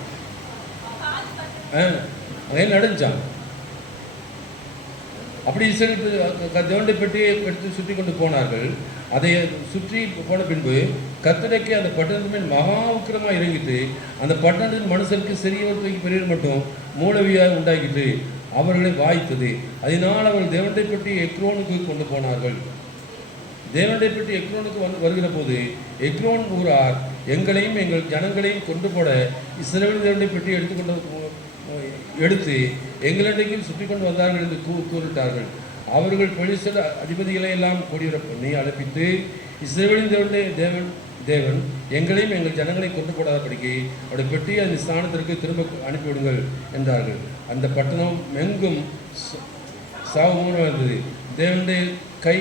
அங்கே நடந்துச்சான். அப்படி தேவனுடைய பெட்டியை எடுத்து சுற்றி கொண்டு போனார்கள். அதை சுற்றி போன பின்பு கர்த்தருக்கு அந்த பட்டணத்தின் மகா உக்கிரமாக இறங்கிட்டு அந்த பட்டணத்தின் மனுஷருக்கு சிறியவர்களுக்கு பெரியவர் மட்டும் மூலவியாக உண்டாக்கிட்டு அவர்களை வாய்த்தது. அதனால் அவர்கள் தேவனுடைய பெட்டி எக்ரோனுக்கு கொண்டு போனார்கள். தேவனுடைய பெட்டி எக்ரோனுக்கு வருகிற போது எக்ரோன் ஊரார் எங்களையும் எங்கள் ஜனங்களையும் கொண்டு போட இஸ்ரவேல் தேவனுடைய பெட்டி எடுத்து எங்களிடையும் சுற்றி கொண்டு வந்தார்கள் என்று கூறிட்டார்கள். அவர்கள் பெலிஸ்தர் அதிபதிகளை எல்லாம் கூடிவர பண்ணி அழைப்பித்து இஸ்ரவேலின் தேவன் எங்களையும் எங்கள் ஜனங்களை கொண்டு போடாதபடிக்கு அவருடைய பெட்டியை அந்த ஸ்தானத்திற்கு திரும்ப அனுப்பிவிடுங்கள் என்றார்கள். அந்த பட்டணம் எங்கும் சாவமாக இருந்தது. தேவனுடைய கை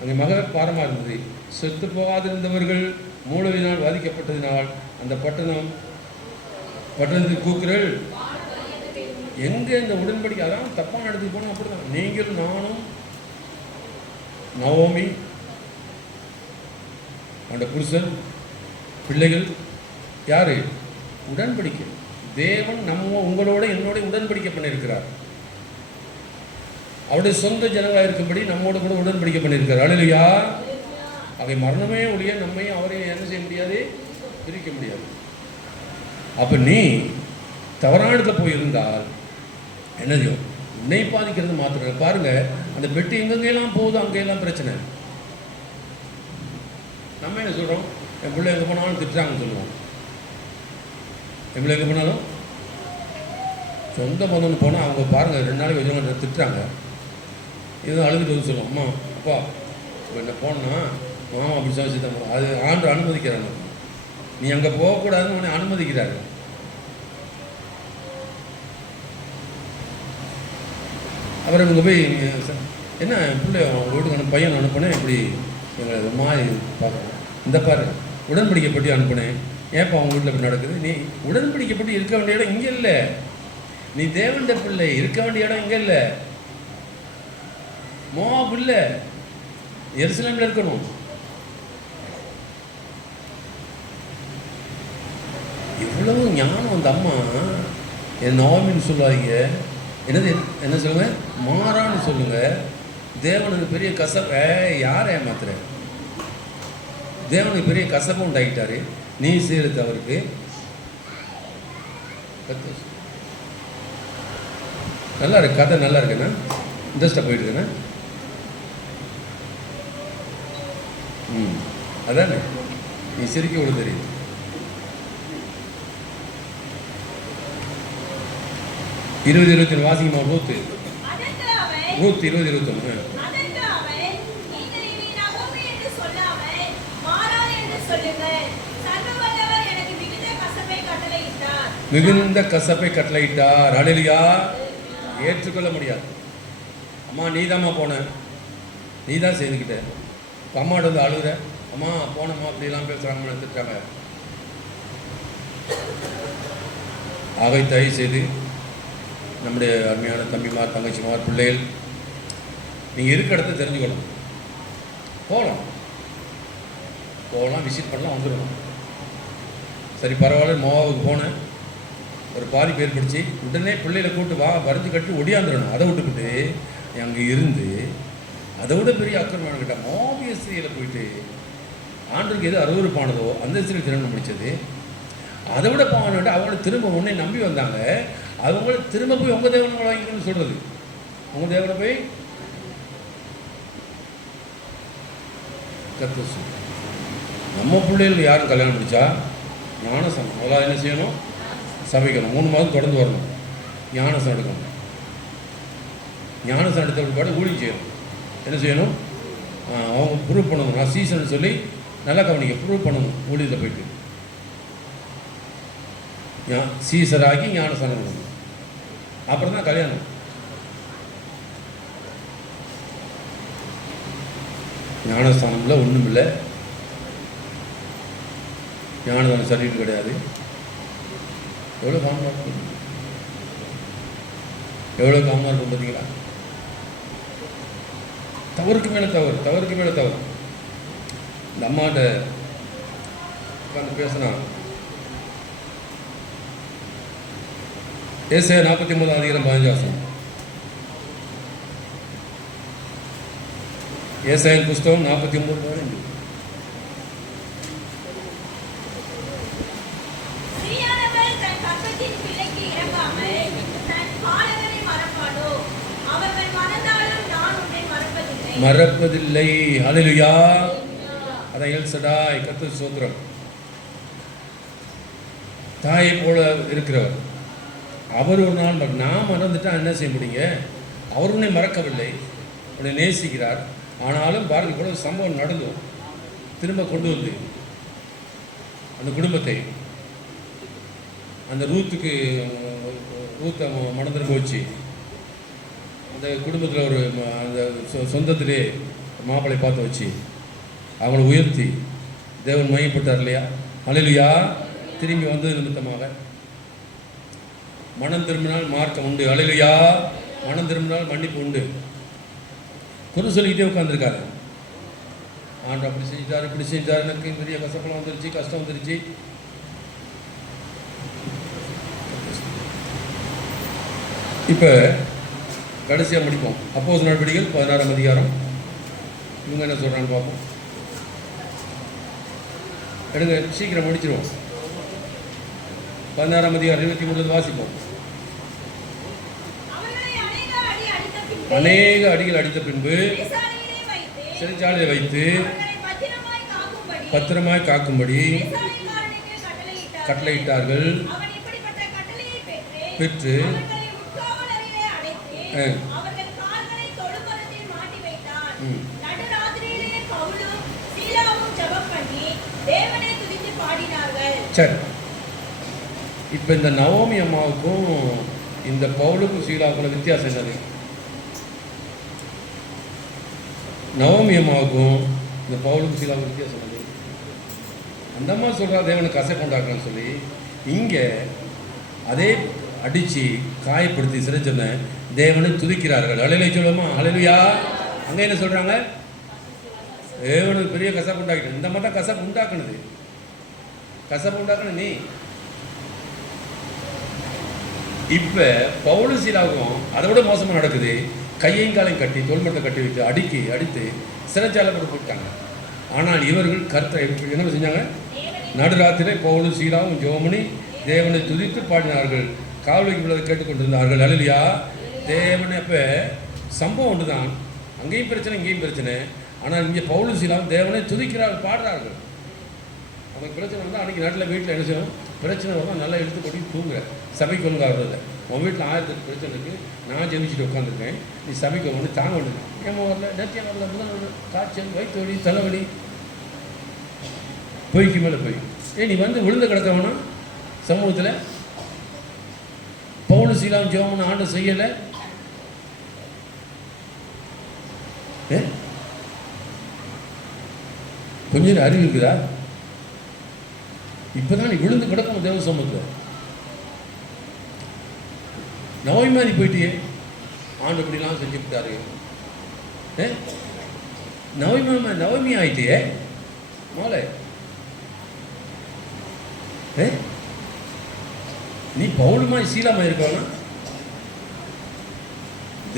அங்கே மக பாரமாக இருந்தது. செத்து போகாதிருந்தவர்கள் மூலவினால் பாதிக்கப்பட்டதினால் அந்த பட்டணத்துக்கு கூக்குரல் எங்கே இந்த உடன்படிக்கை அதான் தப்பான இடத்துக்கு போனால் அப்படிதான். நீங்கள் நானும் நவோமி அந்த புருஷன் பிள்ளைகள் யாரு உடன்படிக்கை. தேவன் உங்களோட என்னோட உடன்படிக்கை பண்ணியிருக்கிறார். அவருடைய சொந்த ஜனங்களாக இருக்கும்படி நம்மோட கூட உடன்படிக்கை பண்ணியிருக்கிறார். அல்லேலூயா. அவை மரணமே ஒழிய நம்மையும் அவரையும் என்ன செய்ய முடியாது, பிரிக்க முடியாது. அப்போ நீ தவறான இடத்துல போயிருந்தால் என்னதையோ உன்னை பாதிக்கிறது மாத்திரம் பாருங்க. அந்த பெட்டி எங்கெங்கெல்லாம் போகுதோ அங்கெல்லாம் பிரச்சனை. நம்ம என்ன சொல்கிறோம், என் பிள்ளை எங்கே போனாலும் திட்டுறாங்கன்னு சொல்லுவோம். என் பிள்ளை எங்கே போனாலும் சொந்த பந்தம்னு போனால் அவங்க பாருங்கள் 2 நாளைக்கு வச்சு திட்டுறாங்க. இதுவும் அழுதுட்டு வந்து சொல்லுவோம், அம்மா அப்பா இப்போ என்ன போனா மாமா அப்படி சொல்லி தான் அது ஆண்டு அனுமதிக்கிறாங்க. நீ அங்கே போகக்கூடாதுன்னு உன்னை அனுமதிக்கிறாரு. அப்புறம் இங்கே போய் என்ன பிள்ளை வீட்டுக்கு பையன் அனுப்புனேன், இப்படி எங்களை மாதிரி பார்க்குறேன். இந்த பாரு உடன்படிக்கைப்பட்டி அனுப்புனேன், ஏன்ப்பா அவங்க வீட்டில் இப்படி நடக்குது? நீ உடன்படிக்கைப்பட்டி இருக்க வேண்டிய இடம் இங்கே இல்லை. நீ தேவண்ட பிள்ளை இருக்க வேண்டிய இடம் இங்கே இல்லை, மோவாப் இல்லை, எருசலேமில் இருக்கணும். இவ்வளவு ஞானம் அந்த அம்மா என் நோமின்னு சொல்லுவாங்க. என்னது என்ன சொல்லுங்க, மாறான்னு சொல்லுங்க. தேவனுக்கு பெரிய கசப்பை யாரை ஏமாத்துற? தேவனுக்கு பெரிய கசப்பை உண்டாக்கிட்டாரு நீ செய்யறது அவருக்கு. நல்லா இருக்கு கதை, நல்லா இருக்குண்ணா, இன்ட்ரெஸ்டாக போயிட்டு இருக்குண்ணா. அதானே நீ சிரிக்க விட தெரியுது. இருபது 21 வாசிக்குமா? ரூத் 20-21. மிகுந்த கசப்பை கட்டளையிட்டார். அல்லேலூயா. ஏற்றுக்கொள்ள முடியாது. அம்மா நீதாம்மா போன, நீ தான் செய்துக்கிட்ட. இப்போ அம்மாட்ட வந்து அழுகுற, அம்மா போனம்மா அப்படிலாம் பேசுகிறாங்க, எடுத்துட்டாங்க. ஆகை தயவு செய்து நம்முடைய அருமையான தம்பிமார், தங்கச்சிமார், பிள்ளைகள், நீங்கள் இருக்க இடத்த தெரிஞ்சுக்கணும். போகலாம், விசிட் பண்ணலாம், வந்துடணும். சரி பரவாயில்ல, மோவாவுக்கு போனேன், ஒரு பாதிப்பு ஏற்படுச்சு, உடனே பிள்ளைகளை கூட்டு வா வரைஞ்சி கட்டி ஒடியாந்துடணும். அதை விட்டுக்கிட்டு அங்கே இருந்து அதை விட பெரிய அக்கிரமம் கிட்ட மோபிய ஸ்திரீயில் போயிட்டு ஆண்டுக்கு எது அருவருப்பானதோ அந்த ஸ்திரீ திருமணம் முடித்தது. அதை விட பாவன்ட்டு அவங்கள திரும்ப உன்னை நம்பி வந்தாங்க. அவங்கள திரும்ப போய் உங்கள் தேவனை வாங்கிக்கணும்னு சொல்கிறது. உங்கள் தேவனை போய் கர்த்தர் நம்ம பிள்ளைகள் யாரும் கல்யாணம் முடித்தா ஞானசனம் முதல்ல என்ன செய்யணும்? சமைக்கணும். 3 மாதம் தொடர்ந்து வரணும். ஞானசனம் எடுக்கணும். ஞானசனம் எடுத்த பிற்பாடு ஊழியம் செய்யணும். என்ன செய்யணும்? அவங்க ப்ரூவ் பண்ணணும். நான் சீசன் சொல்லி நல்லா கவனிக்க, ப்ரூவ் பண்ணணும். ஊழியத்தில் போயிட்டு சீசராகி ஞானசனம் எடுக்கணும். அப்புறம் தான் கல்யாணம். ஞானஸ்தானம்ல ஒன்றும் இல்லை. ஞானதானம் சர்டிஃபிகேட் கிடையாது. எவ்வளோ காமராக இருக்கும், எவ்வளோ காமராக இருக்கும் பார்த்தீங்களா? தவறுக்கு மேலே தவறு, தவறுக்கு மேலே தவறு. இந்த அம்மாட்ட உட்காந்து பேசினா ஏசாயா 49:15 ஏசாயா புஸ்தகம் 49:15. மறப்பதில்லை. ஹல்லேலூயா. அதான் எல் சடாய், கர்த்தர் ஸ்தோத்திரம். தாயை போல இருக்கிறவர் அவர் ஒரு நாள் நான் மறந்துட்டா என்ன செய்ய முடியுங்க? அவர் உன்னை மறக்கவில்லை, உன்னை நேசிக்கிறார். ஆனாலும் பாருங்க, கூட ஒரு சம்பவம் நடந்தோம். திரும்ப கொண்டு வந்து அந்த குடும்பத்தை, அந்த ரூத்தை மனதில் போச்சு. அந்த குடும்பத்தில் ஒரு அந்த சொந்தத்திலே மாப்பிளை பார்த்து வச்சு அவங்கள உயர்த்தி தேவன் மையப்பட்டார் இல்லையா? ஹல்லேலூயா. திரும்பி வந்தது நிமித்தமாக மனம் திரும்பினால் மார்க்கம் உண்டு. ஹல்லேலூயா. மனம் திரும்பினால் மன்னிப்பு உண்டு. குரு சொல்லிக்கிட்டே உட்காந்துருக்காரு. ஆண்டு அப்படி செஞ்சுட்டார், இப்படி செஞ்சுட்டார், எனக்கு பெரிய கசப்பெல்லாம் வந்துருச்சு, கஷ்டம் வந்துருச்சு. இப்போ கடைசியாக முடிப்போம். அப்போஸ்தலர் நடவடிக்கைகள் 16ஆம் அதிகாரம். இவங்க என்ன சொல்கிறான்னு பார்ப்போம். எடுங்க, சீக்கிரம் முடிச்சிருவோம். 16ஆம் அதிகாரம் 23 வாசிப்போம். அநேக அடிகள் அடித்த பின்பு சிறைச்சாலையை வைத்து பத்திரமாய் காக்கும்படி கட்டளையிட்டார்கள். பெற்று சரி, இப்போ இந்த நவோமி அம்மாவுக்கும் இந்த பவுலுக்கும் சீலாவுக்குள்ள வித்தியாசம் என்னது? நவோமி அம்மாவுக்கும் இந்த பவுலுக்கும் சீலாவுக்கும் வித்தியாசம் என்னது? அந்த அம்மா சொல்கிறா தேவனை கசை கொண்டாக்குறேன்னு சொல்லி, இங்கே அதே அடித்து காயப்படுத்தி சிறைச்சொன்ன தேவனை துதிக்கிறார்கள். ஹல்லேலூயா சொல்லுவோமா? ஹல்லேலூயா. அங்கே என்ன சொல்கிறாங்க? தேவனுக்கு பெரிய கசப்பு உண்டாக்கிட்டு. இந்த மாதிரி தான் கசப்பு உண்டாக்குனது. கசப்பு உண்டாக்கணும் நீ. இப்போ பவுலு சீலாவுக்கும் அதை விட மோசமாக நடக்குது. கையையும் காலையும் கட்டி தோள்மட்டை கட்டி வைத்து அடித்து சிறைச்சாலை போட்டாங்க. ஆனால் இவர்கள் கர்த்தரை என்ன செஞ்சாங்க? நடுராத்திரை பவுலு சீலாவும் ஜோமனி தேவனை துதித்து பாடினார்கள். காவலுக்கு உள்ளதை கேட்டுக்கொண்டிருந்தார்கள். ஹல்லேலூயா. தேவனை அப்போ சம்பவம் ஒன்று தான். அங்கேயும் பிரச்சனை, இங்கேயும் பிரச்சனை. ஆனால் இங்கே பவுலு சீலாவும் தேவனை துதிக்கிறார்கள், பாடுறார்கள். அவனுக்கு பிரச்சனை வந்தால் அன்றைக்கி நாட்டில் வீட்டில் என்ன செய்யணும்? பிரச்சனை வந்தால் நல்லா எடுத்து கொட்டி தூங்குற. சபைக்கு ஒழுங்கு ஆகிறதில்ல. உன் வீட்டில் 1000 பிரச்சனை இருக்குது. நான் ஜெபிச்சுட்டு உட்காந்துருக்கேன். நீ சபைக்கு ஒன்று தாங்க வேண்டியது. ஏமா வரல, நேற்று வரல, முதல் காய்ச்சல், வயிற்று வலி, தலைவலி, பொய்க்கு மேலே போய் நீ வந்து விழுந்து கிடக்கவனா சமூகத்தில்? பவுலு சீலாவும் ஜெபம் ஆண்டு செய்யலை. கொஞ்சம் அறிவு இருக்குதா? இப்போதான் நீ விழுந்து கிடக்கும் தேவ சமூகத்தில். நோய் மாதிரி போயிட்டியே. ஆண்டு இப்படிலாம் செஞ்சுக்கிட்டாரு. நவமி ஆயிட்டியே மோளை. நீ பவுலுமாய் சீலாமாய் இருக்கவனா?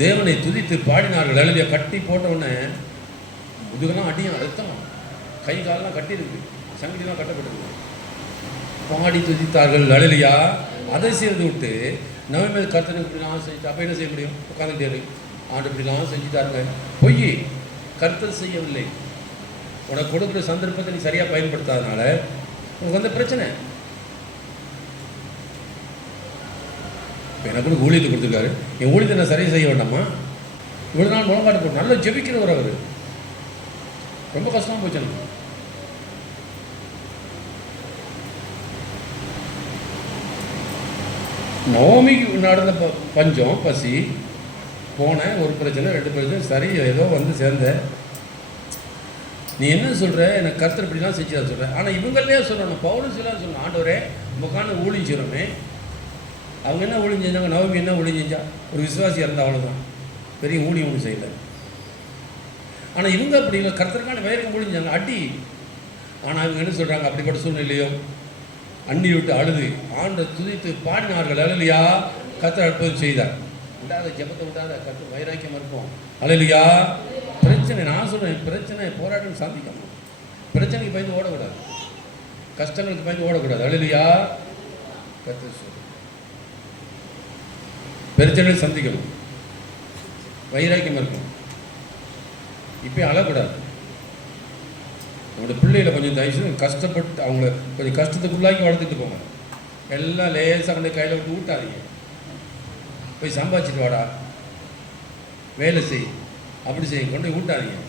தேவனை துதித்து பாடினார்கள். எழுதிய கட்டி போட்டவுடனே முதுகெல்லாம் அடியும், அழுத்தம், கை காலெல்லாம் கட்டியிருக்கு, சங்கிலாம் கட்டப்பட்டிருக்கு. பாடி துதித்தார்கள். ஹல்லேலூயா. அதை செய்து விட்டு நவமே கர்த்தனுக்கு இப்படிலாம் செஞ்சு அப்போ என்ன செய்ய முடியும்? உட்காந்துட்டே ஆண்டு இப்படிலாம் செஞ்சுட்டாருங்க. பொய், கர்த்தர் செய்யவில்லை. உனக்கு கொடுக்குற சந்தர்ப்பத்தை நீ சரியாக பயன்படுத்தாதனால உனக்கு வந்த பிரச்சனை. இப்போ எனக்கு கூட ஊழியத்தை கொடுத்துருக்காரு, என் ஊழியத்தை நான் சரியாக செய்ய வேண்டாமா? இவ்வளோ நாள் முழங்காட்டு போட்டு நல்லா ஜெபிக்கிறவர் அவர். ரொம்ப கஷ்டமாக போச்சு எனக்கு. நவமிக்கு நடந்த பஞ்சம், பசி, போனேன், ஒரு பிரச்சனை 2 பிரச்சனை, சரி ஏதோ வந்து சேர்ந்தேன். நீ என்ன சொல்கிற, எனக்கு கர்த்தர் இப்படிலாம் செஞ்சுதான் சொல்கிறேன். ஆனால் இவங்களே சொல்லணும், பவுலஸ்லாம் சொல்லணும், ஆண்டவரே உங்களுக்கான ஊழியம் செய்கிறோமே. அவங்க என்ன ஊழியம் செஞ்சாங்க? நவமி என்ன ஊழியம் செஞ்சா? ஒரு விசுவாசி இருந்தால் அவ்வளோதான், பெரிய ஊழியம் ஒன்றும் செய்யலை. ஆனால் இவங்க அப்படி இல்லை, கர்த்தருக்கான வேறு ஊழியம் செஞ்சாங்க, அடி. ஆனால் இவங்க என்ன சொல்கிறாங்க? அப்படிப்பட்ட சூழ்நிலையோ அண்ணி விட்டு அழுது ஆண்டை துதித்து பாடினார்கள். அல்லேலூயா. கர்த்தர் அற்புதம் செய்தார். விடாத ஜெபத்தை விடாத, கர்த்தர் வைராக்கியம் இருக்கும். அல்லேலூயா. பிரச்சனை, நான் சொல்கிறேன், பிரச்சனை போராட்டம் சந்திக்கணும். பிரச்சனைக்கு பயந்து ஓடக்கூடாது, கஷ்டங்களுக்கு பயந்து ஓடக்கூடாது. அல்லேலூயா. கர்த்தர் சொல்லுங்கள், பிரச்சனை சந்திக்கணும், வைராக்கியம் இருக்கும். இப்போ அழக்கூடாது. உங்களோட பிள்ளைகளை கொஞ்சம் தயவுசெய்து கஷ்டப்பட்டு அவங்கள கொஞ்சம் கஷ்டத்துக்குள்ளாக்கி வளர்த்துட்டு போங்க. எல்லாம் லேசாக கொண்டு கையில் விட்டு ஊட்டாதீங்க. போய் சம்பாதிச்சிட்டு வாடா, வேலை செய், அப்படி செய்ய கொண்டு ஊட்டாதீங்க.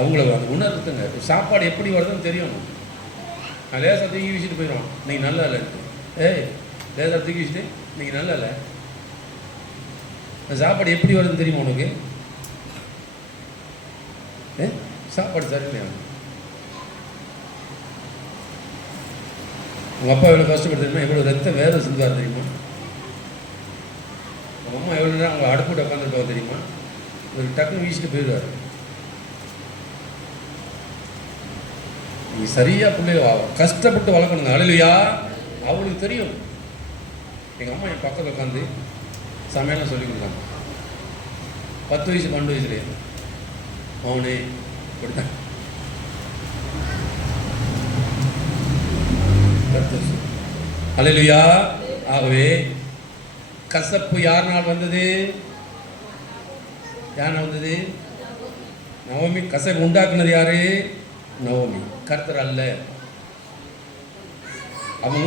அவங்கள அந்த உணர்த்துங்க. சாப்பாடு எப்படி வருதுன்னு தெரியணும். நான் லேசாக தூக்கி வீசிட்டு போயிடுவான், நீங்கள் நல்லா இல்லை. ஏய், லேசாக தூக்கி வீசிட்டு நீங்கள் நல்லா இல்லை. சாப்பாடு எப்படி வருதுன்னு தெரியுமா உனக்கு? சாப்பாடு சரியில்லையா? உங்கள் அப்பா எவ்வளோ கஷ்டப்பட்டு தெரியுமா? எவ்வளோ ரத்தம் வேறு செஞ்சார் தெரியுமா? உங்கள் அம்மா எவ்வளோ நேரம் அவங்க அடுப்புட்டு உட்காந்துருப்பாங்க தெரியுமா? ஒரு டக்குன்னு வீசிட்டு போயிடுவார். நீங்கள் சரியாக பிள்ளைய கஷ்டப்பட்டு வளர்க்கணுங்க. அல்லேலூயா. அவளுக்கு தெரியும். எங்கள் அம்மா என் பக்கத்தில் உட்காந்து சமையலாம் சொல்லி கொடுத்தாங்க. 10 வயசு 12 வயசுலேயே அவனே கொடுத்தான். அல்லேலூயா. ஆகவே கசப்பு யாருனால் வந்தது? யாருனால் வந்தது? நவமி. கசப்பு உண்டாக்குனது யாரு? நவமி, கர்த்தர் அல்ல. அவன்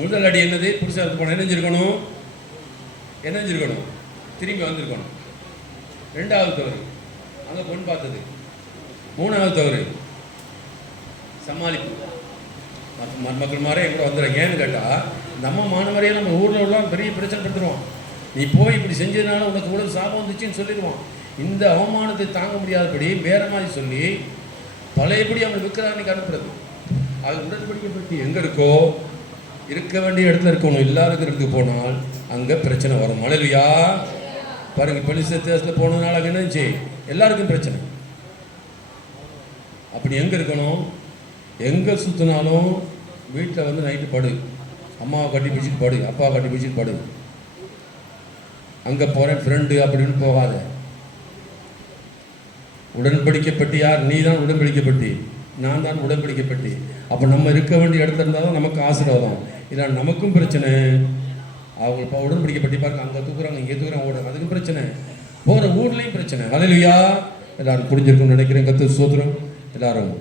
முதல் அடி என்னது? புருஷன் போன என்ன செஞ்சிருக்கணும்? திரும்பி வந்திருக்கணும். 2வது தவறு அங்கே பொண்ணு பார்த்தது. 3வது தவறு சமாளிப்பு. மருமக்கள் மாறே என் கூட வந்துடுறேன். ஏன்னு கேட்டால் இந்த அம்மா மாணவரையே நம்ம ஊரில் உள்ள பெரிய பிரச்சனை படுத்துருவான். நீ போய் இப்படி செஞ்சதுனால உனக்கு உடல் சாபம் வந்துச்சுன்னு சொல்லிடுவான். இந்த அவமானத்தை தாங்க முடியாதபடி வேற மாதிரி சொல்லி பழையபடி அவனை விற்கிறான்னு அனுப்புறது. அது உடன்படிக்கை பற்றி எங்கே இருக்கோ இருக்க வேண்டிய இடத்துல இருக்கணும். இல்லாத இடத்துக்கு போனால் அங்கே பிரச்சனை வரும். அல்லேலூயா. பாருங்க, பெலிஸ்தர் தேசத்தில் போனதுனால அங்கே என்னச்சு? எல்லாருக்கும் பிரச்சனை. அப்படி எங்கே இருக்கணும்? எங்கே சுற்றினாலும் வீட்டில் வந்து நைட்டு படு, அம்மாவை கட்டி பிடிச்சிட்டு படு, அப்பாவை கட்டி பிடிச்சிட்டு படு. அங்கே போகிறேன் ஃப்ரெண்டு அப்படின்னு போகாத. உடன்படிக்கப்பட்டு யார்? நீ தான் உடன்படிக்கப்பட்டி, நான் தான் உடன்படிக்கப்பட்டி. அப்போ நம்ம இருக்க வேண்டிய இடத்துல இருந்தால் தான் நமக்கு ஆசீர்வாதம். இல்லை நமக்கும் பிரச்சனை. அவங்க உடன்படிக்கப்பட்டி பாருங்க, அங்கே தூக்குறாங்க, இங்கே தூக்குறாங்க, ஓடுறாங்க, அதுக்கும் பிரச்சனை. போகிற ஊர்லேயும் பிரச்சனை. அல்லேலூயா. எல்லாரும் புரிஞ்சிருக்கும்னு நினைக்கிறேன். கர்த்தர் ஸ்தோத்திரம். எல்லாரும்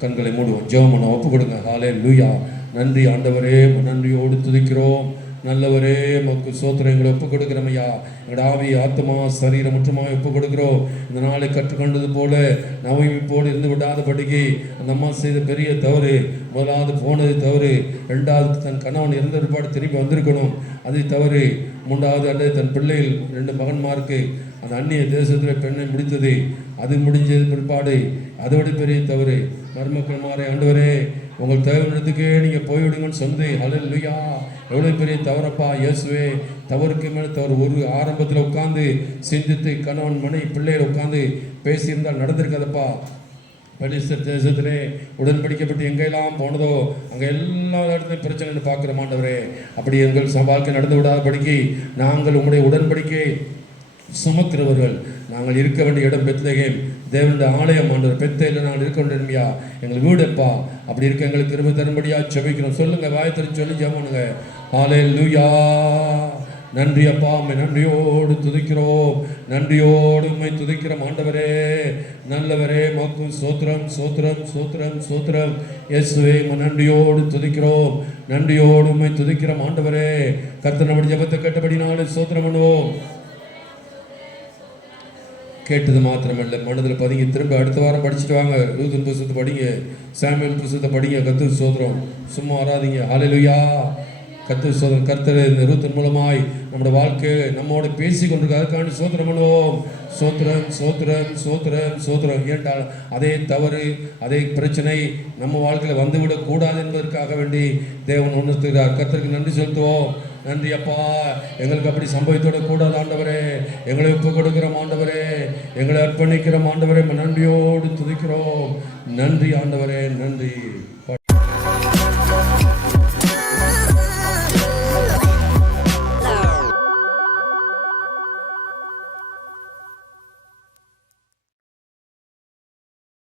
கண்களை மூடுவோம், ஜெபம் பண்ண ஒப்பு கொடுங்க. ஹல்லேலூயா. நன்றி ஆண்டவரே, நன்றியோடு துதிக்கிறோம். நல்லவரே, மக்கு சோத்திரம் எங்களை ஒப்புக் கொடுக்கிறோம் ஐயா. எங்களோட ஆவி, ஆத்மா, சரீரம் முற்றுமாக ஒப்புக் கொடுக்கிறோம். இந்த நாளை கற்றுக்கொண்டது போல நவமி போல இருந்து விடாதபடிக்கு அந்த அம்மா செய்த பெரிய தவறு. முதலாவது போனது தவறு, 2வது தன் கணவன் இறந்த பிற்பாடு திரும்பி வந்திருக்கணும், அது தவறு. 3வது அல்லது தன் பிள்ளைகள் 2 மகன்மாருக்கு அந்த அந்நிய தேசத்தில் பெண்ணை முடித்தது, அது முடிஞ்சது பிற்பாடு அதோட பெரிய தவறு. மருமக்கள் மாறே, ஆண்டவரே உங்கள் தேவனிடத்துக்கே நீங்கள் போய்விடுங்கன்னு சொன்னது. ஹல்லேலூயா. எவ்வளோ பெரிய தவறப்பா இயேசுவே. தவறுக்கு மேலே தவறு. ஒரு ஆரம்பத்தில் உட்காந்து சிந்தித்து கணவன் மனைவி பிள்ளைகள் உட்காந்து பேசியிருந்தால் நடந்திருக்காதப்பா. பெலிஸ்தர் தேசத்திலே உடன்படிக்கப்பட்டு எங்கெல்லாம் போனதோ அங்கே எல்லா இடத்துலையும் பிரச்சனைன்னு பார்க்குற மாண்டவரே. அப்படி எங்கள் வாழ்க்கை நடந்து விடாதபடிக்கு நாங்கள் உங்களுடைய உடன்படிக்கை சுமக்கிறவர்கள். நாங்கள் இருக்க வேண்டிய இடம் பெத்லகேம், தேவனுடைய ஆலயம் ஆண்டவர். பெத்தேல நாங்கள் இருக்க வேண்டியா எங்கள் வீடுப்பா. அப்படி இருக்க எங்களுக்கு கிருபை தரும்படியா ஜெபிக்கிறோம். சொல்லுங்க, வாயத்திற்கு சொல்லி ஜெபம் பண்ணுங்க. ஹல்லேலூயா. நன்றி அப்பா, உம்மை நன்றியோடு துதிக்கிறோம். நன்றியோடு உம்மை துதிக்கிறோம் ஆண்டவரே. நல்லவரே, மக்கு சோத்திரம் சோத்திரம் சோத்திரம் சோத்திரம். இயேசுவே, உம்மை நன்றியோடு துதிக்கிறோம். நன்றியோடு உம்மை துதிக்கிறோம் ஆண்டவரே. கர்த்தர் நம்முடைய ஜெபத்தை கேட்டபடினாலே சோத்திரம் பண்ணுவோம். கேட்டது மாத்திரமல்ல, மனதில் பதிங்க. திரும்ப அடுத்த வாரம் படிச்சுட்டு வாங்க. ரூதன் புஸ்தகத்தை படிங்க, சாமுவேல் புஸ்தகத்தை படிங்க. கர்த்தர் சோத்திரம். சும்மா வராதீங்க. ஹல்லேலூயா. கர்த்தர் சோதரம். கர்த்தர் இந்த ரூதன் மூலமாய் நம்முடைய வாழ்க்கை நம்மோட பேசி கொண்டிருக்க. அதுக்காண்டி சோத்திரம் பண்ணுவோம். சோத்திரம் சோத்திரம் சோத்திரம் சோத்திரம். ஏன்றால் அதே தவறு, அதே பிரச்சனை நம்ம வாழ்க்கையில் வந்துவிடக் கூடாது என்பதற்காக வேண்டி தேவன் உணர்த்துகிறார். கர்த்தருக்கு நன்றி செலுத்துவோம். நன்றி அப்பா, எங்களுக்கு அப்படி சம்பவித்தோட கூடாது ஆண்டவரே. எங்களை ஒப்பு கொடுக்கிறோம் ஆண்டவரே, எங்களை அர்ப்பணிக்கிறோம் ஆண்டவரே. நன்றியோடு துதிக்கிறோம். நன்றி ஆண்டவரே, நன்றி.